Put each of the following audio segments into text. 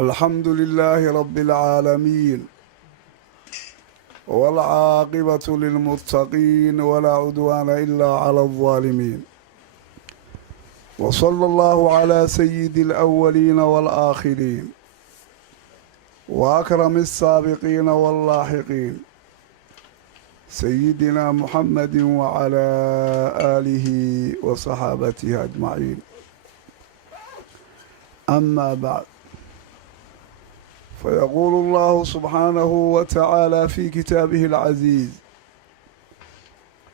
الحمد لله رب العالمين والعاقبة للمتقين ولا عدوان إلا على الظالمين وصلى الله على سيد الأولين والآخرين وأكرم السابقين واللاحقين سيدنا محمد وعلى آله وصحابته أجمعين. أما بعد، فيقول الله سبحانه وتعالى في كتابه العزيز: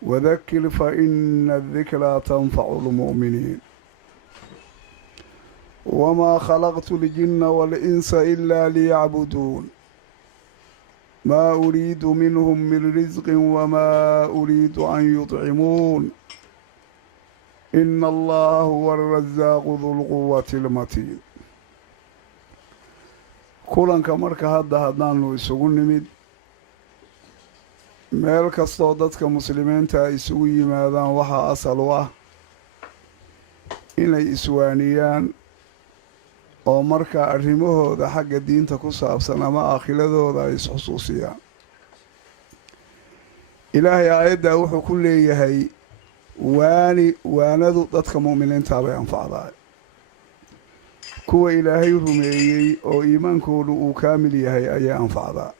وذكر فإن الذكرى تنفع المؤمنين وما خلقت الجن والإنس إلا ليعبدون ما أريد منهم من رزق وما أريد أن يطعمون إن الله هو الرزاق ذو القوة المتين. kulanka marka haddaanu isugu nimid meel kastoo dadka muslimiinta ay isugu yimaadaan waxaa asal u ah inay iswaaniyaan oo markaa arrimahooda xagga diinta ku saabsan ama aakhiradooda ay isxusuusiyaan. ilaahay aayaddaa wuxuu ku leeyahay waanadu dadka mu'miniintaa bay anfacdaay, kuwa ilaahay rumeeyey oo iimaankoodu uu kaamil yahay ayay anfacdaa.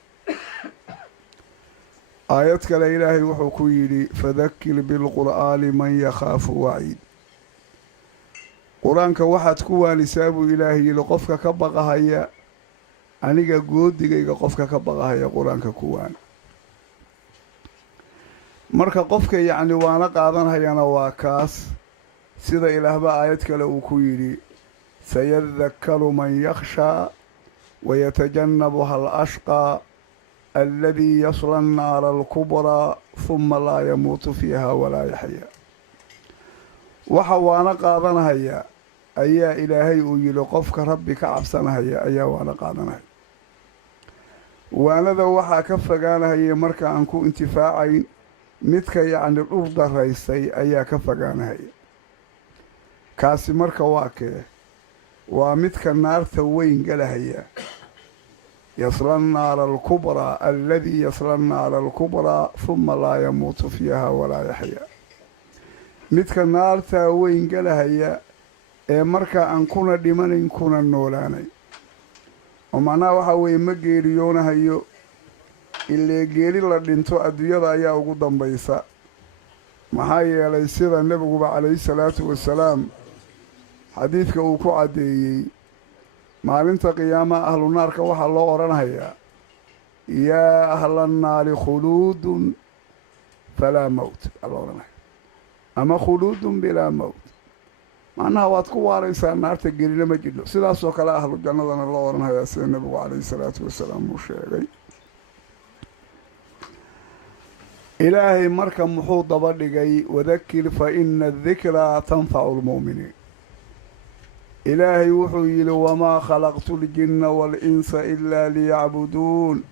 aayad kale ilaahay wuxuu ku yidhi: fadakir bilqur'aani man yakhaafu waciid. qur-aanka waxaad ku waanisaa buu ilaahay yidhi qofka ka baqahaya aniga goodigayga, qofka ka baqahaya qur-aanka ku waan. marka qofka waana qaadanhayana waa kaas, sida ilaahba aayad kale uu ku yidhi: sayadakkaru man yakhshaa wayatajannabuha alashqaa alladii yasla annaara alkubraa huma laa yamuutu fiiha walaa yaxyaa. waxa waana qaadanhaya ayaa ilaahay uu yidhi qofka rabbi ka cabsanahaya ayaa waana qaadanhaya. waanada waxaa ka fogaanahaya marka aan ku intifaacayn midka dhur daraysay ayaa ka fogaanahaya. kaasi marka waa kee? waa midka naarta weyn galahaya, yasla annaara alkubraa alladii yasla annaara alkubraa huma laa yamuutu fiiha walaa yaxyaa. midka naartaa weyn galahaya ee markaa aan kuna dhimanayn kuna noolaanay, oo macnaha waxaa weeye ma geeriyoonahayo. ilee geeri la dhinto adduunyada ayaa ugu dambaysa. maxaa yeelay sida nebiguba calayhi salaatu wasalaam xadiidka uu ku caddeeyey, maalinta qiyaamaha ahlu naarka waxaa loo odhanhayaa: yaa ahla annaari khuluudun falaa mowt aa loo odhanaya, ama khuluudun bilaa mowt. macnaha waad ku waaraysaa naarta, gelina ma jidho. sidaasoo kale ahlu jannadana loo odhanhayaa, sida nebigu calayhi salaatu wasalaam uu sheegay. ilaahay marka muxuu daba dhigay wadakir fa ina adikraa tanfacu lmu'miniin. ilaahay wuxuu yidhi: wamaa khalaqtu ljinna waalinsa ilaa liyacbuduun.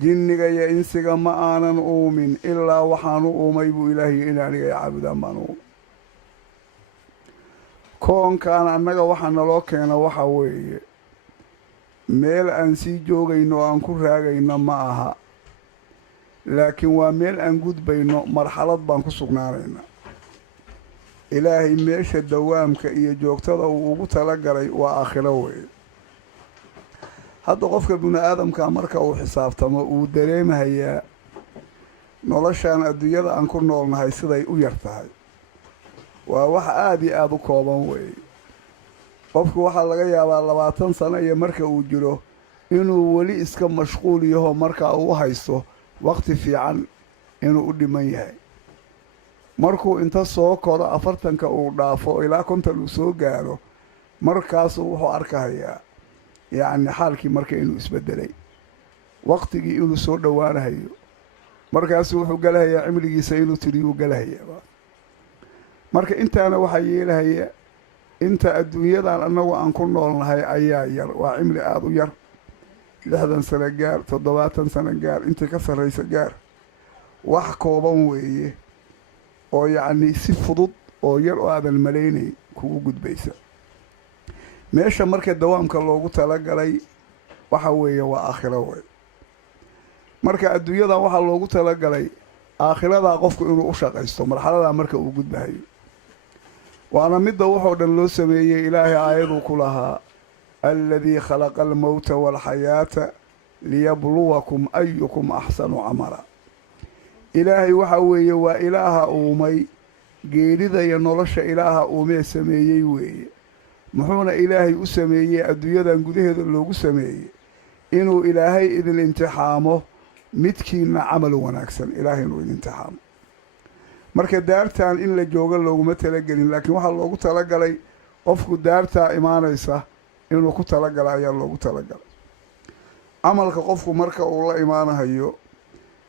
jinniga iyo insiga ma aanan uumin ilaa waxaanu uumay buu ilaahay in aniga i caabudaan baan uumay. koonkaan annaga waxaa naloo keena waxa weeye meel aan sii joogayno oo aan ku raagayno ma aha, laakiin waa meel aan gudbayno, marxalad baan ku sugnaanaynaa. ilaahay meesha dawaamka iyo joogtada uu ugu talagalay waa aakhiro weeye. hadda qofka bini aadamka marka uu xisaabtamo uu dareemahayaa noloshaan adduunyada aan ku noolnahay siday u yar tahay. waa wax aada iyo aada u kooban weeye. qofku waxaa laga yaabaa 20 sano iyo marka uu jiro inuu weli iska mashquul yaho marka uu haysto waqti fiican inuu u dhiman yahay. markuu inta soo koro 40 uu dhaafo ilaa 50 uu soo gaaro, markaasuu wuxuu arkahayaa xaalkii marka inuu isbedelay, waqtigii inuu soo dhowaanahayo. markaasuu wuxuu galahayaa cimrigiisa inuu tiriyuu galahayaa. marka intaana waxaa yeelahaya inta adduunyadan annagu aan ku noolnahay ayaa yar. waa cimri aada u yar, 60 sano gaar, 70 sano gaar, intii ka sarraysa gaar. wax kooban weeye oo si fudud oo yar oo aadan malaynayn kugu gudbaysa. meesha marka dawaamka loogu talagalay waxa weeye waa aakhiro wey. marka adduunyadan waxaa loogu talagalay aakhiradaa qofku inuu u shaqaysto marxaladaa marka uu gudbahayo. waana midda waxoo dhan loo sameeyey ilaahay aayaduu ku lahaa aladii khalaqa almowta waalxayaata liyabluwakum ayukum axsanu camala. ilaahay waxa weeye waa ilaaha uumay, geerida iyo nolosha ilaaha uumee sameeyey weeye. muxuuna ilaahay u sameeyey adduunyadan gudaheeda loogu sameeyey inuu ilaahay idin imtixaamo midkiina camal wanaagsan, ilaahay inuu idin imtixaamo. marka daartan in la joogo looguma talagelin, laakiin waxaa loogu talagalay qofku daartaa imaanaysa inuu ku talagala ayaa loogu talagalay. camalka qofku marka uu la imaanahayo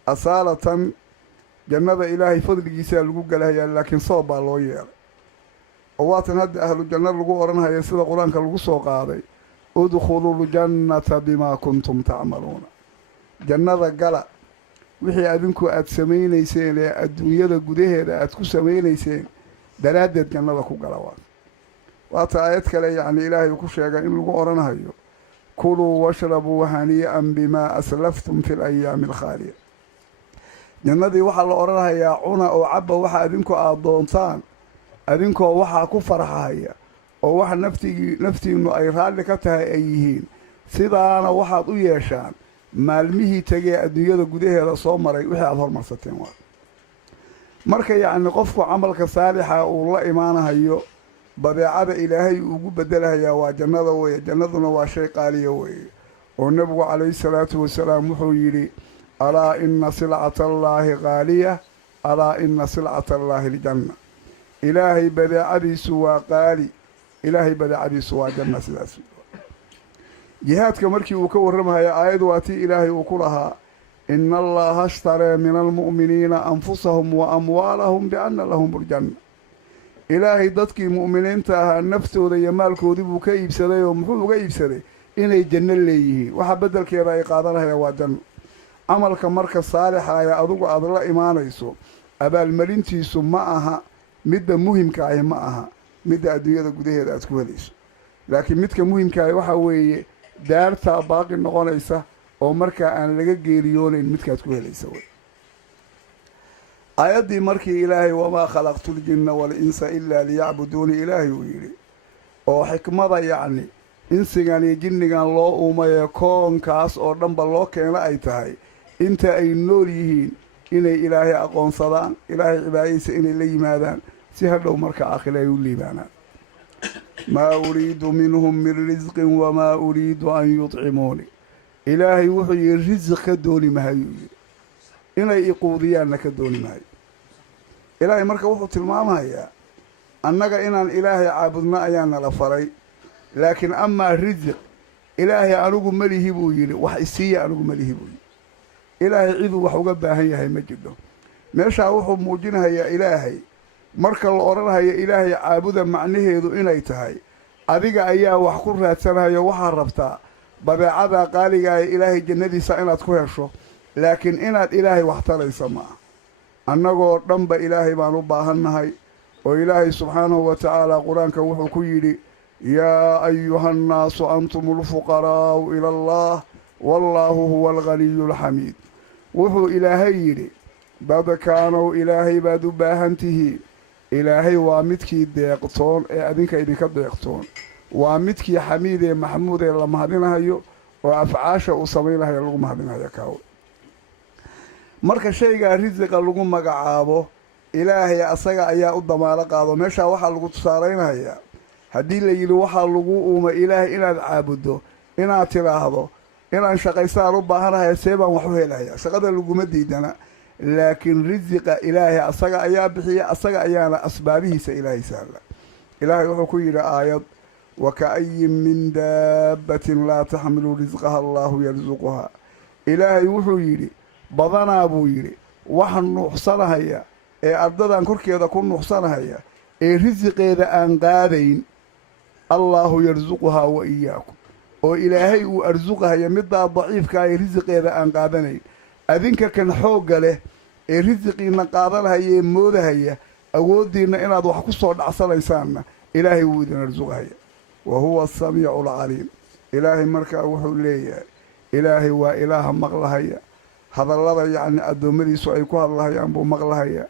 asaalatan jannada ilaahay fadligiisaa lagu galahayaa, laakiin sabab baa loo yeelay. oo waatan hadda ahlu janno lagu odhanhaya sida qur-aanka lagu soo qaaday udkhulu ljannata bimaa kuntum tacmaluuna. jannada gala wixii adinku aada samaynayseen ee adduunyada gudaheeda aada ku samaynayseen daraaddeed jannada ku gala. waata aayad kale yacni ilaahay ku sheegay in lagu odhanhayo kuluu washrabuu hanii'an bimaa aslaftum fi alayaami alkhaaliya. jannadii waxaa la odhanhayaa cuna oo cabba waxa adinku aada doontaan, adinkoo waxaa ku farxahaya oo waxa naftiinnu ay raalli ka tahay ay yihiin. sidaana waxaad u yeeshaan maalmihii tegee adduunyada gudaheeda soo maray wixii aada hormarsateen. waa marka yacni qofku camalka saalixa uu la imaanahayo badeecada ilaahay ugu bedelahayaa waa jannada weeye. jannaduna waa shay qaaliya weeye. oo nebigu calayhi salaatu wasalaam wuxuu yidhi alaa ina silcata allaahi qaaliya alaa ina silcata allaahi aljanna. ilaahay badeecadiisu waa qaali, ilaahay badeecadiisu waa janna. sidaas jihaadka markii uu ka warramahaya aayad waa tii ilaahay uu ku lahaa ina allaha ashtaree min almu'miniina anfusahum wa amwaalahum bianna lahum aljanna. ilaahay dadkii mu'miniinta ahaa naftooda iyo maalkoodii buu ka iibsaday. oo muxuu uga iibsaday? inay janno leeyihiin. waxa beddelkeeda ay qaadanayaan waa janno. camalka marka saalixa ee adugu aada la imaanayso abaalmarintiisu ma aha midda muhimka ahi, ma aha midda adduunyada gudaheeda aada ku helayso, laakiin midka muhimkaahi waxaa weeye daartaa baaqi noqonaysa oo markaa aan laga geeriyoonayn midkaad ku helaysa wey. aayaddii markii ilaahay wamaa khalaqtu ljinna walinsa ilaa liyacbuduuni ilaahay uu yidhi, oo xikmada yacni insigan iyo jinnigan loo uumayee koonkaas oo dhanba loo keena ay tahay inta ay nool yihiin inay ilaahay aqoonsadaan, ilaahay cibaadadiisa inay la yimaadaan si hadhow marka aakhire ay u liibaanaan. maa uriidu minhum min risqin wamaa uriidu an yudcimuuni. ilaahay wuxuu yidhi risq ka dooni mahayuu yidhi, inay iquudiyaanna ka dooni mahayo. ilaahay marka wuxuu tilmaamayaa annaga inaan ilaahay caabudno ayaa nala faray, laakiin amaa risiq ilaahay anigu melihi buu yidhi, wax isiiya anigu melihi buu yidhi. ilaahay ciduu wax uga baahan yahay ma jirto. meeshaa wuxuu muujinayaa ilaahay marka la odhanhayo ilaahay caabuda macnaheedu inay tahay adiga ayaa wax ku raadsanayo, waxaad rabtaa badeecada qaaliga ee ilaahay jannadiisa inaad ku hesho, laakiin inaad ilaahay wax taraysa ma aha. annagoo dhanba ilaahay baan u baahannahay. oo ilaahay subxaanahu wa tacaala qur-aanka wuxuu ku yidhi yaa ayuha annaasu antum alfuqaraa'u ila allah wallaahu huwa alghaniyu alxamiid. wuxuu ilaahay yidhi dadkaanow ilaahay baad u baahan tihiin. ilaahay waa midkii deeqtoon ee adinka idinka deeqtoon, waa midkii xamiid ee maxmuud ee la mahadinahayo oo afcaasha uu samaynahayo lagu mahadinahayo kaawe. marka shaygaa risiqa lagu magacaabo ilaahay asaga ayaa u damaalo qaado. meeshaa waxaa lagu tusaalaynhayaa haddii la yidhi waxaa lagu uumay ilaahay inaad caabuddo, inaad tidhaahdo inaan shaqaystaan u baahanahay see baan wax u helaya, shaqada laguma diidana, laakiin risiqa ilaahay asaga ayaa bixiya, asaga ayaana asbaabihiisa ilaahay sahla. ilaahay wuxuu ku yidhi aayad waka'ayin min daabbatin laa taxmilu risqaha allaahu yarsuquhaa. ilaahay wuxuu yidhi badanaa buu yidhi wax nuuxsanahaya ee ardadan korkeeda ku nuuxsanahaya ee risiqeeda aan qaadayn allaahu yarsuquhaa wa iyaakum. oo ilaahay uu arsuqahaya middaa daciifkaa ee risiqeeda aan qaadanayn. adinka kan xoogga leh ee risiqiinna qaadanahaya ee moodahaya awooddiinna inaad wax ku soo dhacsanaysaanna ilaahay wuu idin arsuqahaya. wahuwa asamiicu alcaliim. ilaahay markaa wuxuu leeyahay ilaahay waa ilaaha maqlahaya hadallada yacni addoommadiisu ay ku hadlahayaan buu maqlahayaa.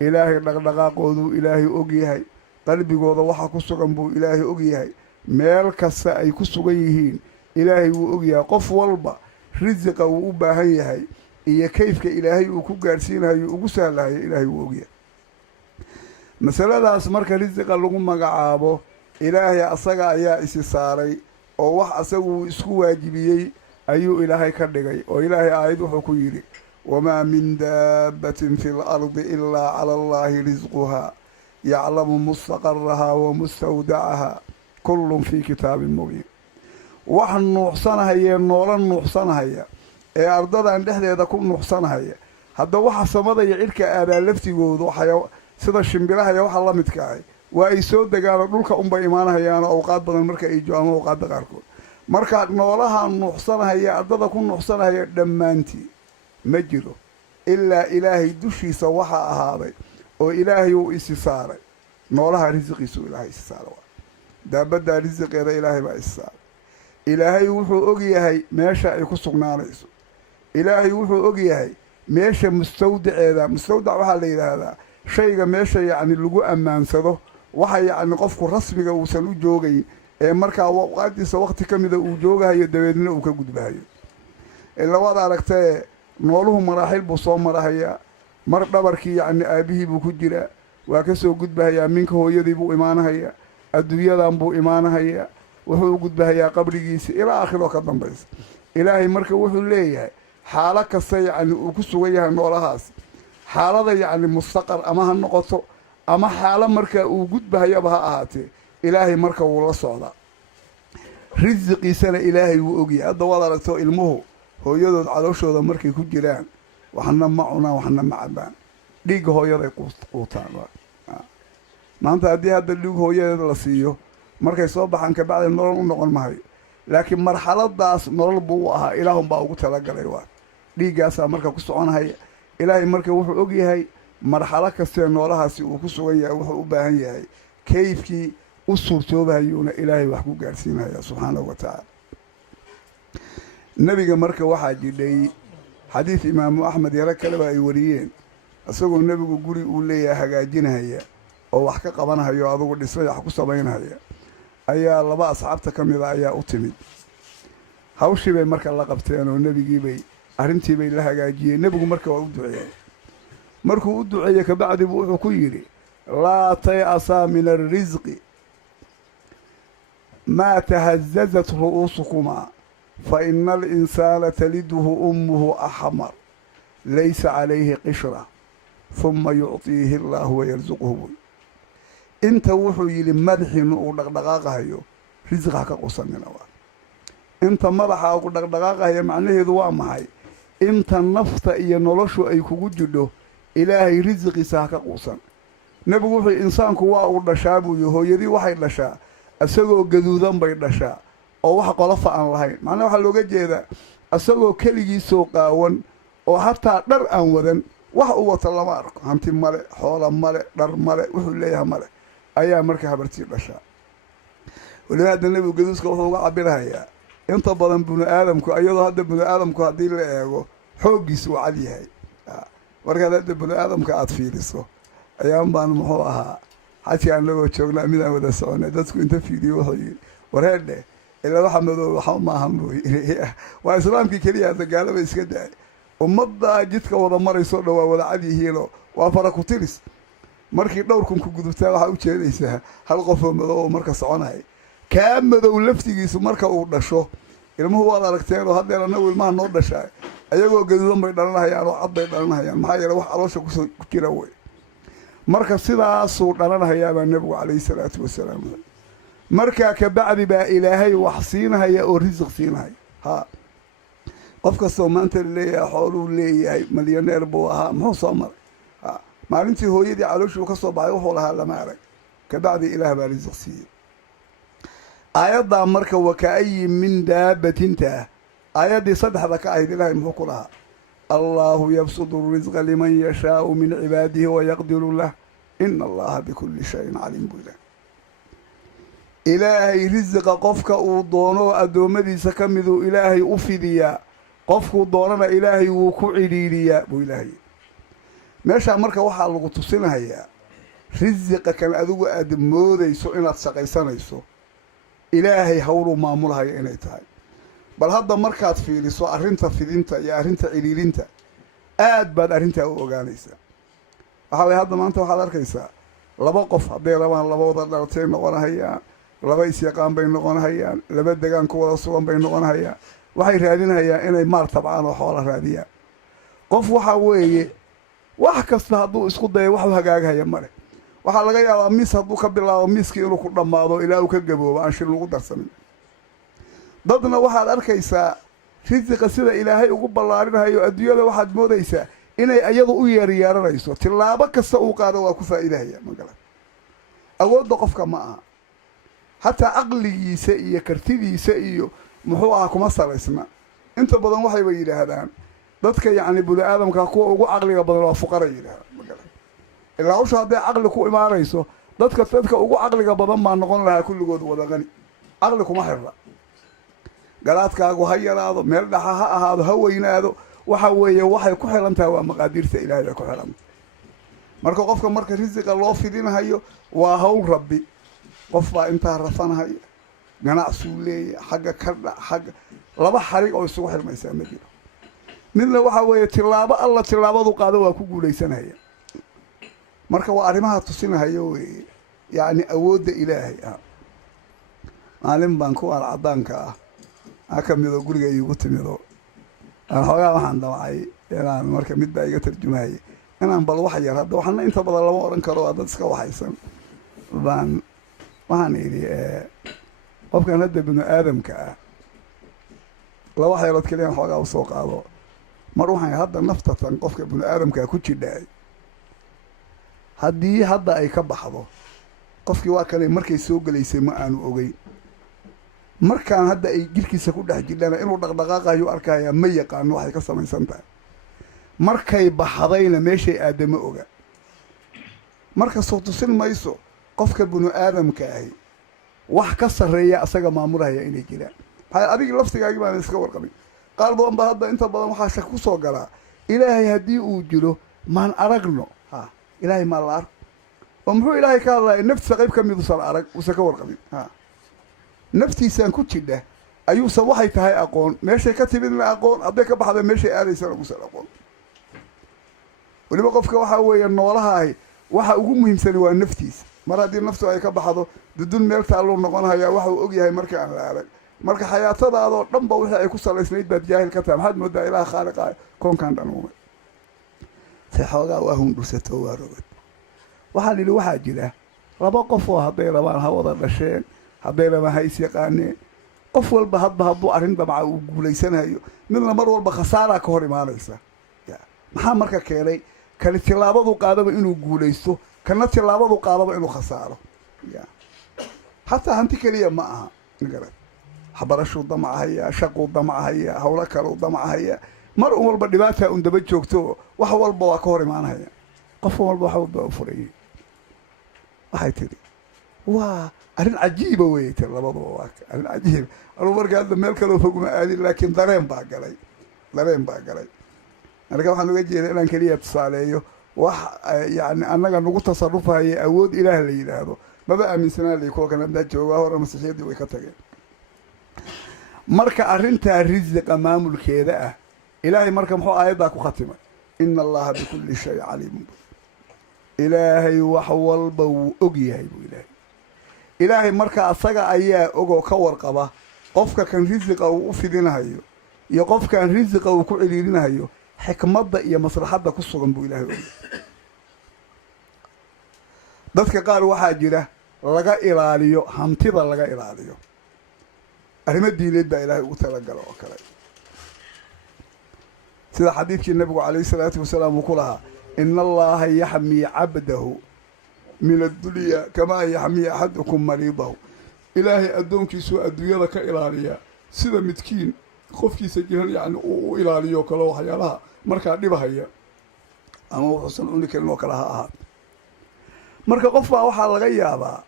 ilaahay dhaqdhaqaaqooduu ilaahay og yahay, qalbigooda waxa ku sugan buu ilaahay og yahay, meel kasta ay ku sugan yihiin ilaahay wuu og yahay. qof walba risiqa wuu u baahan yahay iyo kayfka ilaahay uu ku gaadhsiinahayo ugu sahlahayo ilaahay wuu og yahay. masaladaas marka risiqa lagu magacaabo ilaahay asaga ayaa isi saaray oo wax asaguu isku waajibiyey ayuu ilaahay ka dhigay. oo ilaahay aayad wuxuu ku yidhi wamaa min daabbatin fi lardi ilaa cala allaahi risquhaa yaclamu mustaqarahaa wa mustawdacahaa kullun fii kitaabin mubiin. wax nuuxsanahayee noola nuuxsanahaya ee ardadan dhexdeeda ku nuuxsanahaya hadda waxa samada iyo cidhka aadaa laftigoodu sida shimbirahaya waxa la midka ahay waa ay soo degaanoo dhulka unbay imaanahayaanoo awqaad badan marka ay joogaan awqaadda qaarkood. marka noolaha nuuxsanahaya ardada ku nuuxsanahaya dhammaantii ma jiro ilaa ilaahay dushiisa waxaa ahaaday oo ilaahay uu isi saaray noolaha risiqiisuu ilaahay isi saaray. daabaddaa risiqeeda ilaahay baa isi saaray. ilaahay wuxuu og yahay meesha ay ku sugnaanayso. ilaahay wuxuu og yahay meesha mustawdaceeda. mustawdac waxaa la yidhaahdaa shayga meesha yacni lagu ammaansado waxa yacni qofku rasmiga uusan u joogayn ee markaa awqaadiisa waqti ka mida uu joogahayo dabeedna uu ka gudbahayo. labaad aragtee nooluhu maraaxil buu soo marahayaa. mar dhabarkii yacni aabbihii buu ku jiraa, waa ka soo gudbahayaa minka hooyadii buu imaanahayaa, adduunyadan buu imaanahayaa, wuxuu u gudbahayaa qabrigiisa ilaa aakhiroo ka dambaysa. ilaahay marka wuxuu leeyahay xaalo kasta yacni uu ku sugan yahay noolahaas, xaalada yacni mustaqar ama ha noqoto ama xaalo markaa uu gudbahayaba ha ahaatee ilaahay marka wuu la socdaa. risiqiisana ilaahay wuu ogyahay. hadda waad aragto ilmuhu hooyadood calooshooda markay ku jiraan waxna ma cunaan waxna ma cabaan, dhiigga hooyaday quutaan. maanta haddii hadda dhiig hooyadeed la siiyo markay soo baxaan kabacdi nolol u noqon mahayo, laakiin marxaladaas nolol buu u ahaa ilaahunbaa ugu talagalay. waa dhiiggaasaa marka ku soconhaya. ilaahay marka wuxuu og yahay marxalo kastee noolahaasi uu ku sugan yahay wuxuu u baahan yahay kayfkii u suurtoobahayuuna ilaahay wax ku gaadhsiinaya subxaanahu wa tacaala. nebiga marka waxaa jidhay xadiid imaamu axmed yaro kaleba ay wariyeen isagoo nebigu guri uu leeyahay hagaajinahaya oo wax ka qabanahayo adugu dhismay wax ku samaynahaya ayaa laba asxaabta ka mida ayaa u timid. hawshii bay marka la qabteen oo nebigiibay arrintii bay la hagaajiyeen. nebigu marka waa u duceeyey. markuu u duceeyey kabacdi buu wuxuu ku yidhi laa tay'asaa min alrisqi maa tahazazat ru'uusukumaa fa ina alinsaana taliduhu ummuhu axmar laysa calayhi qishra huma yucطiihi allaahu wayarsuquhu buy. inta wuxuu yidhi madaxiinu uu dhaqdhaqaaqahayo risq ha ka qusanina. waa inta madaxa uu dhaqdhaqaaqahaya macnaheedu waa maxay? inta nafta iyo noloshu ay kugu jidho ilaahay risiqiisa ha ka quusan. nebigu wuxuu insaanku waa uu dhashaa buu yihi hooyadii waxay dhashaa isagoo gaduudan bay dhashaa oo wax qolofa aan lahayn. macnaha waxaa looga jeedaa isagoo keligiisoo qaawan oo hataa dhar aan wadan, wax u wata lama arko, hanti male, xoola male, dhar male, wuxuu leeyahay male, ayaa marka habartii dhashaa. weliba hadda nebigu gaduuska wuxuu uga cabirahayaa inta badan binu aadamku iyadoo hadda binu aadamku haddii la eego xooggiisa uu cad yahay. markaad hadda binu aadamka aada fiiriso ayaan baan muxuu ahaa xajka anagoo joognaa midaan wada soconay dadku inta fiiriyo wuxuu yidhi wareerdhe ilaa waxa madoobe waxa maahan buu yidhi waa islaamkii keliya hadda gaalaba iska da-ay ummaddaa jidka wada maraysoo dhan waa wada cad yihiinoo waa fara ku tiris. markii dhowr kun ku gudubtaa waxaa u jeedaysaa hal qofoo madow oo marka soconaya. kaa madow laftigiisu marka uu dhasho ilmuhu waad aragteenoo haddeer annagu ilmaha noo dhashaa ayagoo gaduudan bay dhalanahayaan oo cad bay dhalanahayaan maxaa yeele wax caloosha ku jira wey. marka sidaasuu dhalanhayaabaa nebigu calayhi salaatu wasalaam. markaa kabacdi baa ilaahay wax siinahaya oo risiq siinahaya. ha qof kastoo maanta laleeyahay xooluu leeyahay milyaneer buu ahaa muxuu soo maray? ha maalintii hooyadii calooshuu ka soo baxay wuxuu lahaa lama arag, kabacdi ilaah baa risiq siiyey. aayaddaa marka waka'ayin min daabatinta aayaddii saddexda ka ahayd ilaahay muxuu ku lahaa? allaahu yabsudu risqa liman yashaau min cibaadihi wayaqdiru lah ina allaha bikulli shayin caliim buu ilaah. ilaahay risiqa qofka uu doono addoommadiisa ka miduu ilaahay u fidiyaa qofkuu doonana ilaahay wuu ku cidhiidhiyaa buu ilaahay. meeshaa marka waxaa lagu tusinahayaa risiqa kan adigu aad moodayso inaad shaqaysanayso ilaahay hawluu maamulhaya inay tahay. bal hadda markaad fiiriso arrinta fidinta iyo arrinta cidhiidhinta aad baad arrintaa u ogaanaysaa. waxaa way hadda maanta waxaad arkaysaa laba qof hadday rabaan laba wada dhalatay noqonahayaan, laba isyaqaan bay noqonahayaan, laba degaan ku wada sugan bay noqonahayaan. waxay raadinahayaan inay maal tabcaan oo xoola raadiyaan. qof waxaa weeye wax kasta hadduu isku dayo waxu hagaagahaya male. waxaa laga yaabaa miis hadduu ka bilaabo miiskii inuu ku dhammaado ilaa uu ka gaboobo aan shil lagu darsanin. dadna waxaad arkaysaa risiqa sida ilaahay ugu ballaarinahayo adduunyada waxaad moodaysaa inay iyadu u yeeryeeranayso. tillaabo kasta uu qaado waa ku faa'iidahaya magalan. awoodda qofka ma aha, hataa caqligiisa iyo kartidiisa iyo muxuu ahaa kuma salaysna. inta badan waxayba yidhaahdaan dadka yacni bini aadamka kuwa ugu caqliga badan waa fuqara yidhahdaan magalan. ilaa hawsha hadday caqli ku imaanayso dadka ugu caqliga badan baa noqon lahaa kulligood wada qani. caqli kuma xirra. garaadkaagu ha yaraado, meel dhaxa ha ahaado, ha weynaado, waxa weeye waxay ku xiran tahay waa maqaadiirta ilaahay bay ku xiranta. marka qofka marka risiqa loo fidinahayo waa hawl rabbi. qof baa intaa rafanahaya, ganacsuu leeyahay, xagga ka dhac, xagga laba xarig oo isugu xirmaysaa ma jiro. midna waxaa weeye tillaabo alla tillaabadu qaado waa ku guulaysanaya. marka waa arrimaha tusinahayo weeye yacni awoodda ilaahay ah. maalin baan kuwaan caddaanka ah ka midoo guriga iigu timido aan xoogaa waxaan damcay inaan marka mid baa iga tarjumahaya inaan bal wax yar hadda waxna inta badan lama odhan karo waa dad iska waxaysan baan waxaan idhi qofkan hadda binu aadamka ah laba xeelood keliyaan xoogaa u soo qaado. mar waxaan hadda naftatan qofka binu aadamkaa ku jidhaay haddii hadda ay ka baxdo qofkii waa kale markay soo gelaysay ma aanu ogeyn. markaan hadda ay jirkiisa ku dhex jidhana inuu dhaqdhaqaaqayo arkayaa ma yaqaano waxay ka samaysan tahay. markay baxdayna meeshay aadama oga. marka soo tusin mayso qofka binu aadamka ahi wax ka sarreeya asaga maamulahaya inay jiraan. maxay adigii laftigaagii baan iska warqabin. qaar badan ba hadda inta badan waxaa shak ku soo galaa ilaahay haddii uu jiro maan aragno. ilaahay maa la arg oo muxuu ilaahay ka hadlaya naftiisa qayb ka miduusan arag uusan ka warqabin. naftiisaan ku jidha ayuusan waxay tahay aqoon, meeshay ka timidna aqoon, hadday ka baxda meeshay aadaysana uusan aqoon. weliba qofka waxaa weeye noolahaahi waxa ugu muhiimsani waa naftiisa. mar haddii naftu ay ka baxdo dudun meel taalluu noqonahayaa waxa uu og yahay marka aan la arag. marka xayaatadaadoo dhanba wixii ay ku salaysnayd baad jaahil ka tahay. maxaad moodaa ilaah khaaliqaa koonkan dhanuumay se xoogaa waa hundhusato waa rogad. waxaan idhi waxaa jira laba qof oo hadday rabaan ha wada dhasheen, hadday rabaan ha isyaqaaneen. qof walba hadba hadduu arrin damca uu guulaysanayo midna mar walba khasaaraa ka hor imaanaysa. maxaa marka keenay kani tillaabadu qaadaba inuu guulaysto, kana tillaabadu qaadaba inuu khasaaro. hataa hanti keliya ma aha magarad. waxbarashuu damcahaya, shaquu damcahaya, hawlo kaleu damcahaya. mar un walba dhibaataa un daba joogto wax walba waa ka hor imaanaya. qof walba wax walba u furayay. waxay tidhi waa arrin cajiiba weeyay tir labaduba waa arrin cajiiba. anuu marka hadda meel kaloo fogma aadin laakiin dareen baa galay. marka waxaan uga jeeda inaan keliya tusaaleeyo wax yacni annaga nagu tasarufahaya awood ilaah la yidhaahdo maba aaminsanaa lay kuwa kan haddaa joogaa hore masiixiyaddii way ka tageen. marka arrintaa risiqa maamulkeeda ah ilaahay marka muxuu aayaddaa ku khatimay ina allaha bikulli shay caliimun. ilaahay wax walba wuu og yahay buu ilaahay marka asaga ayaa ogoo ka warqaba qofka kan risiqa uu u fidinahayo iyo qofkan risiqa uu ku celiirinahayo xikmadda iyo maslaxadda ku sugan buu ilaahay og. dadka qaar waxaa jira laga ilaaliyo hantida laga ilaaliyo. arrimo diineed baa ilaahay ugu talagala oo kale sida xadiidkii nabigu calayhi salaatu wasalaam uu ku lahaa ina allaha yaxmii cabdahu min addunya kamaa yaxmii axadukum mariidahu. ilaahay addoonkiisuu adduunyada ka ilaaliyaa sida midkiin qofkiisa jiran yacni uu u ilaaliyo kale waxyaalaha markaa dhibahaya ama wuxuusan cuni karin oo kale ha ahaat. marka qof baa waxaa laga yaabaa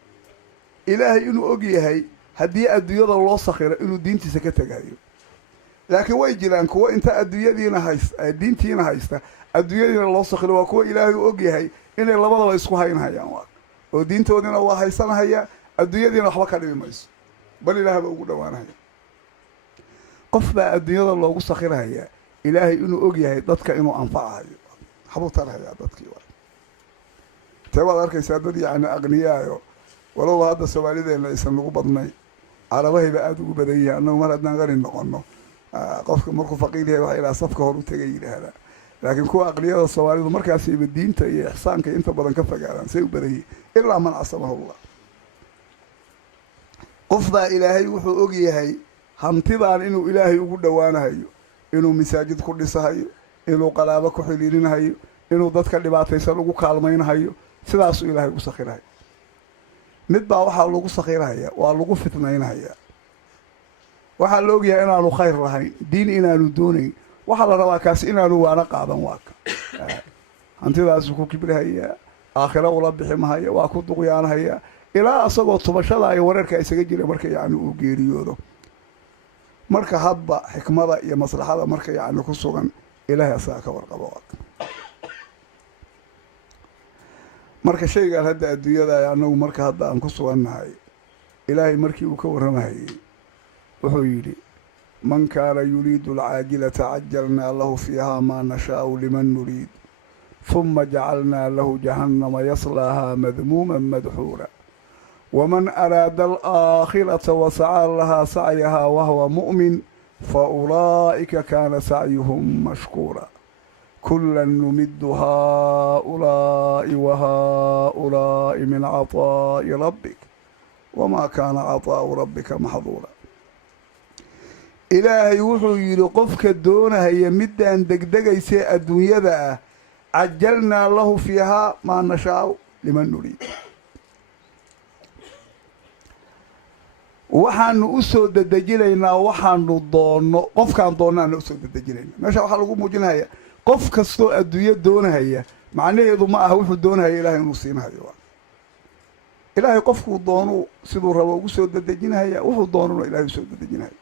ilaahay inuu og yahay haddii adduunyada loo sakhiro inuu diintiisa ka tegayo. laakiin way jiraan kuwa inta adduunyadiina haysta diintiina haysta adduunyadiina loo sakhiro, waa kuwa ilaahay u og yahay inay labadaba isku haynhayaan waa oo diintoodina waa haysanahaya, adduunyadiina waxba ka dhibi mayso, bal ilaah baa ugu dhowaanahaya. qof baa adduunyada loogu sakhirhayaa ilaahay inuu og yahay dadka inuu anfacahayo, waxbuu tarhayaa dadkii waa. tee waad arkaysaa dad yacni aqniyaayo, walowba hadda soomaalideenna aysan ugu badnay, carabahayba aada ugu badan yihiin. annagu mar haddaan qani noqono qofka markuu faqiir yahay waxa ilaa safka hor u tegay yidhaahdaa. laakiin kuwa aqliyada soomaalidu markaasayba diinta iyo ixsaanka inta badan ka fogaadaan, say u badan yihiin ilaa man casamahullah. qof baa ilaahay wuxuu og yahay hantidaan inuu ilaahay ugu dhowaanahayo, inuu masaajid ku dhisahayo, inuu qaraabo ku xiliilinahayo, inuu dadka dhibaataysan ugu kaalmaynhayo, sidaasuu ilaahay ugu sakhirhayo. mid baa waxaa lagu sakhirhaya, waa lagu fitnaynhayaa. waxaa la ogyahay inaanu khayr lahayn, diin inaanu doonayn, waxaa la rabaa kaasi inaanu waana qaadan. waa ka hantidaasuu ku kibrihayaa, aakhiro ula bixi mahaya, waa ku duqyaanhayaa ilaa asagoo tubashada ay wareerka isaga jira marka yacni uu geeriyoodo. marka hadba xikmada iyo maslaxada marka yacni ku sugan ilaahay asaga ka warqabo. marka shaygaan hadda adduunyada anagu marka hadda aan ku sugannahay, ilaahay markii uu ka warramahayey wuxuu yidhi man kaana yuriidu alcaajilata cajalnaa lahu fiihaa maa nashaa'u liman nuriid huma jacalnaa lahu jahannama yaslaahaa madmuuman madxuura waman araada alaakhirata wasacaa lahaa sacyahaa wahwa mu'min fa ulaa'ika kaana sacyuhum mashkuura kulan numiddu haaulaa'i wa haaulaa'i min cataa'i rabbik wamaa kaana cataa'u rabbika maxduura. ilaahay wuxuu yidhi qofka doonahaya middaan degdegaysee adduunyada ah, cajalnaa lahu fiihaa maa nashaa'u liman nuriid, waxaanu u soo dedejinaynaa waxaanu doonno, qofkaan doonnaana usoo dedejinaynaa. meesha waxaa lagu muujinahaya qof kastoo adduunyo doonahaya macnaheedu ma aha wuxuu doonahaya ilaahay inuu siinahayo. ilaahay qofkuu doonuu siduu rabo ugu soo dedejinahaya, wuxuu doonuna ilahay usoo dedejinahaya.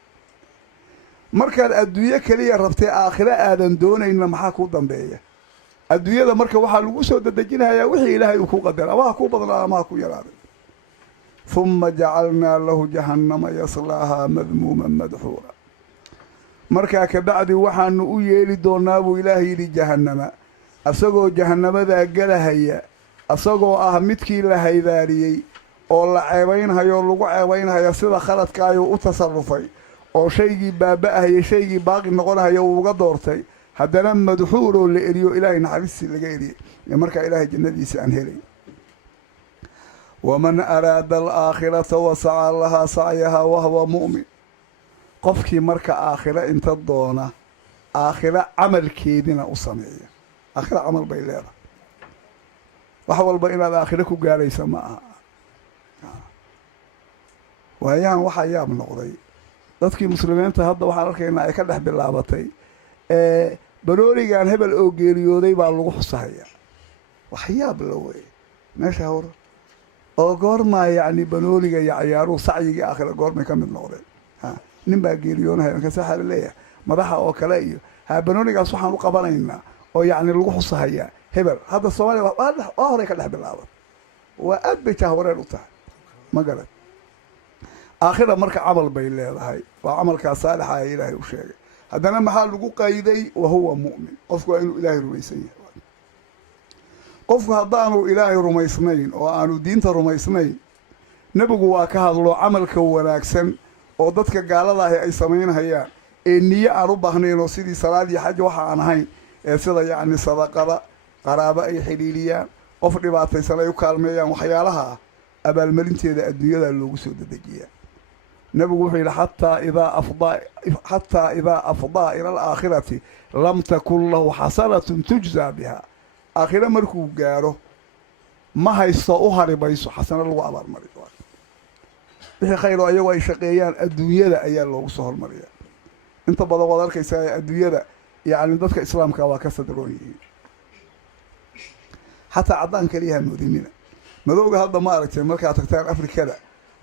markaad adduunyo keliya rabtay aakhiro aadan doonayna maxaa kuu dambeeya? adduunyada marka waxaa lagu soo dedejinahayaa wixii ilaahay uu ku qadara, ama ha kuu badnaa ama ha ku yaraaday. huma jacalnaa lahu jahannama yaslaahaa madmuuman madxuura. markaa kabacdi waxaanu u yeeli doonaa buu ilaahay yidhi jahannama, asagoo jahannamadaa gelahaya, asagoo ah midkii la haydaariyey oo la ceebaynhayo o lagu ceebaynhaya sida khaladkaayuu u tasarufay, oo shaygii baaba'ahayay shaygii baaqi noqonahaya uu uga doortay, haddana madxuur oo la eriyo ilaahay naxariistii laga eriyey, ee markaa ilaahay jannadiisa aan helay. waman araada alaakhirata wasacaa lahaa sacyahaa wahwa mu'min, qofkii marka aakhiro inta doona aakhiro camalkeedina u sameeya. aakhiro camal bay leedahay, wax walba inaad aakhiro ku gaaraysa ma aha. waayahan waxaa yaab noqday dadkii muslimiinta hadda waxaan arkaynaa ay ka dhex bilaabatay baroorigan hebel oo geeriyooday baa lagu xusahaya. wax yaab la wey meesha hore oo goormaa yacni banooliga iyo ciyaaruhu sacyigii aakhira goormay ka mid noqdeen. nin baa geeriyoonahaya markaasa waxaa la leeyahay madaxa oo kale iyo banooligaas waxaan u qabanaynaa oo yacni lagu xusahayaa hebel. hadda soomaaliya waa horey ka dhex bilaaban, waa aad bay jahwareer u tahay, ma garan. aakhira marka camal bay leedahay, waa camalkaa saalixa ee ilaahay u sheegay. haddana maxaa lagu qayday? wa huwa mu'min. qofku waa inuu ilaahay rumaysan yahay. qofku haddaanu ilaahay rumaysnayn oo aanu diinta rumaysnayn, nebigu waa ka hadlo camalka wanaagsan oo dadka gaalada ahi ay samaynhayaan ee niye aan u baahnayn, oo sidii salaad iyo xaj waxa aan ahayn, ee sida yacni sadaqada, qaraabo ay xidhiiliyaan, qof dhibaataysan ay u kaalmeeyaan, waxyaalaha ah abaalmarinteeda adduunyada loogu soo dedejiyaa. nebigu wuxuu yidhi xataa idaa afdaa ila alaakhirati lam takun lahu xasanatun tujzaa bihaa. aakhiro markuu gaaro ma haysto u hari mayso xasano lagu abaalmariyo. wixii khayro ayagoo ay shaqeeyaan adduunyada ayaa loogu soo hormariyaa. inta badan waad arkaysaa adduunyada yacni dadka islaamka waa ka sadroon yihiin. xataa caddaan keliyaha moodinina, madowga hadda ma aragteen markaad tagtaan afrikada